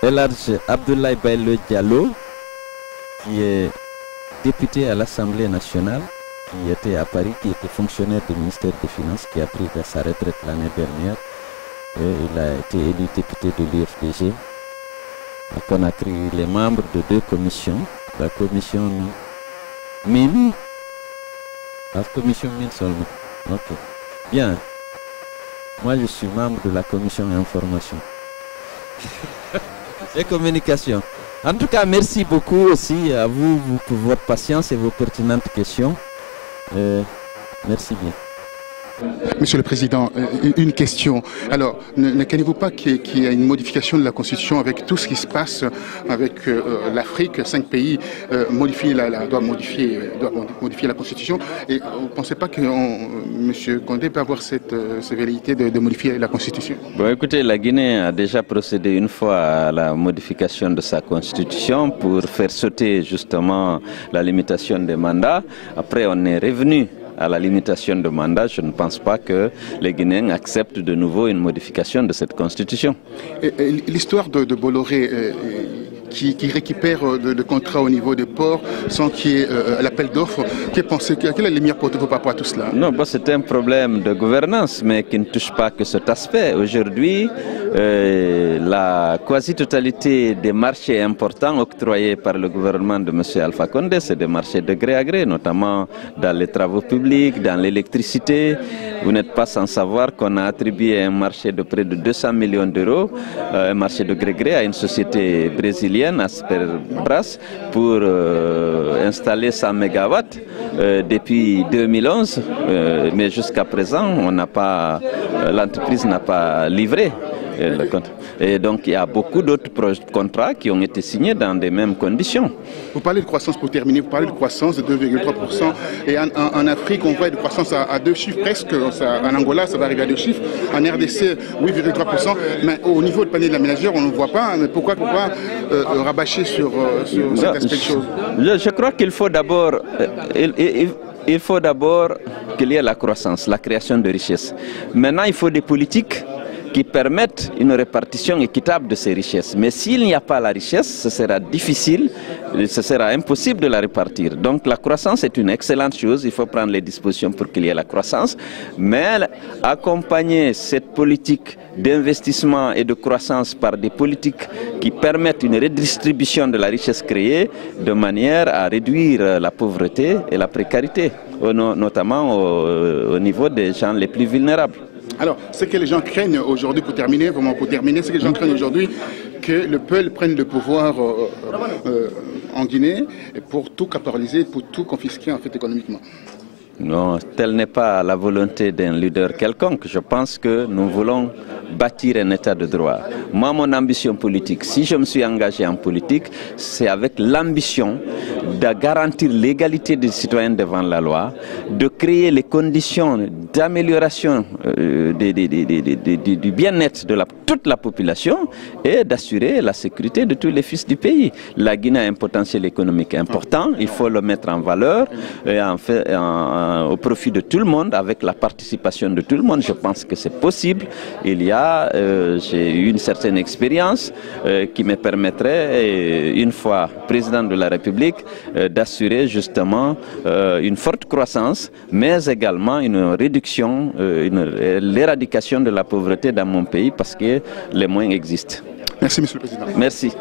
Elarj Abdoulaye Bailo Diallo, qui est député à l'Assemblée nationale, qui était à Paris, qui était fonctionnaire du ministère des Finances, qui a pris sa retraite l'année dernière. Et il a été élu député de l'UFDG. On a créé les membres de deux commissions, la commission mine, la commission mine seulement. Ok. Bien. Moi, je suis membre de la commission information et communication. En tout cas, merci beaucoup aussi à vous pour votre patience et vos pertinentes questions. Merci bien. Monsieur le Président, une question. Alors, ne craignez-vous pas qu'il y ait une modification de la Constitution avec tout ce qui se passe avec l'Afrique? 5 pays doivent modifier la Constitution. Et vous ne pensez pas que M. Condé peut avoir cette velléité de modifier la Constitution? Bon, écoutez, la Guinée a déjà procédé une fois à la modification de sa Constitution pour faire sauter justement la limitation des mandats. Après, on est revenu à la limitation de mandat. Je ne pense pas que les Guinéens acceptent de nouveau une modification de cette constitution. L'histoire de Bolloré qui récupère le contrat au niveau des ports sans qu'il y ait l'appel d'offres, quelle est la lumière pour vous par rapport à tout cela? Non, bon, c'est un problème de gouvernance, mais qui ne touche pas que cet aspect. Aujourd'hui, la quasi-totalité des marchés importants octroyés par le gouvernement de M. Alpha Condé, c'est des marchés de gré à gré, notamment dans les travaux publics, dans l'électricité. Vous n'êtes pas sans savoir qu'on a attribué un marché de près de 200 millions d'euros, un marché de gré-gré à une société brésilienne, Asperbras, pour installer 100 mégawatts depuis 2011, mais jusqu'à présent, l'entreprise n'a pas livré. Et donc il y a beaucoup d'autres contrats qui ont été signés dans les mêmes conditions. Vous parlez de croissance, pour terminer, vous parlez de croissance de 2,3%. Et en Afrique, on voit une croissance à 2 chiffres presque. En Angola, ça va arriver à 2 chiffres. En RDC, 8,3%. Mais au niveau de panier de la ménagère, on ne voit pas. Mais pourquoi rabâcher sur cet aspect de choses? Je crois qu'il faut d'abord... il faut d'abord qu'il y ait la croissance, la création de richesses. Maintenant, il faut des politiques qui permettent une répartition équitable de ces richesses. Mais s'il n'y a pas la richesse, ce sera difficile, ce sera impossible de la répartir. Donc la croissance est une excellente chose, il faut prendre les dispositions pour qu'il y ait la croissance, mais accompagner cette politique d'investissement et de croissance par des politiques qui permettent une redistribution de la richesse créée de manière à réduire la pauvreté et la précarité, notamment au niveau des gens les plus vulnérables. Alors, ce que les gens craignent aujourd'hui, pour terminer, ce que les gens craignent aujourd'hui, que le Peul prenne le pouvoir en Guinée pour tout capitaliser, pour tout confisquer en fait économiquement. Non, telle n'est pas la volonté d'un leader quelconque. Je pense que nous voulons bâtir un état de droit. Moi, mon ambition politique, si je me suis engagé en politique, c'est avec l'ambition de garantir l'égalité des citoyens devant la loi, de créer les conditions d'amélioration du bien-être de toute la population et d'assurer la sécurité de tous les fils du pays. La Guinée a un potentiel économique important, il faut le mettre en valeur et au profit de tout le monde, avec la participation de tout le monde. Je pense que c'est possible. J'ai eu une certaine expérience qui me permettrait, une fois président de la République, d'assurer justement une forte croissance, mais également une réduction, l'éradication de la pauvreté dans mon pays, parce que les moyens existent. Merci, Monsieur le Président. Merci.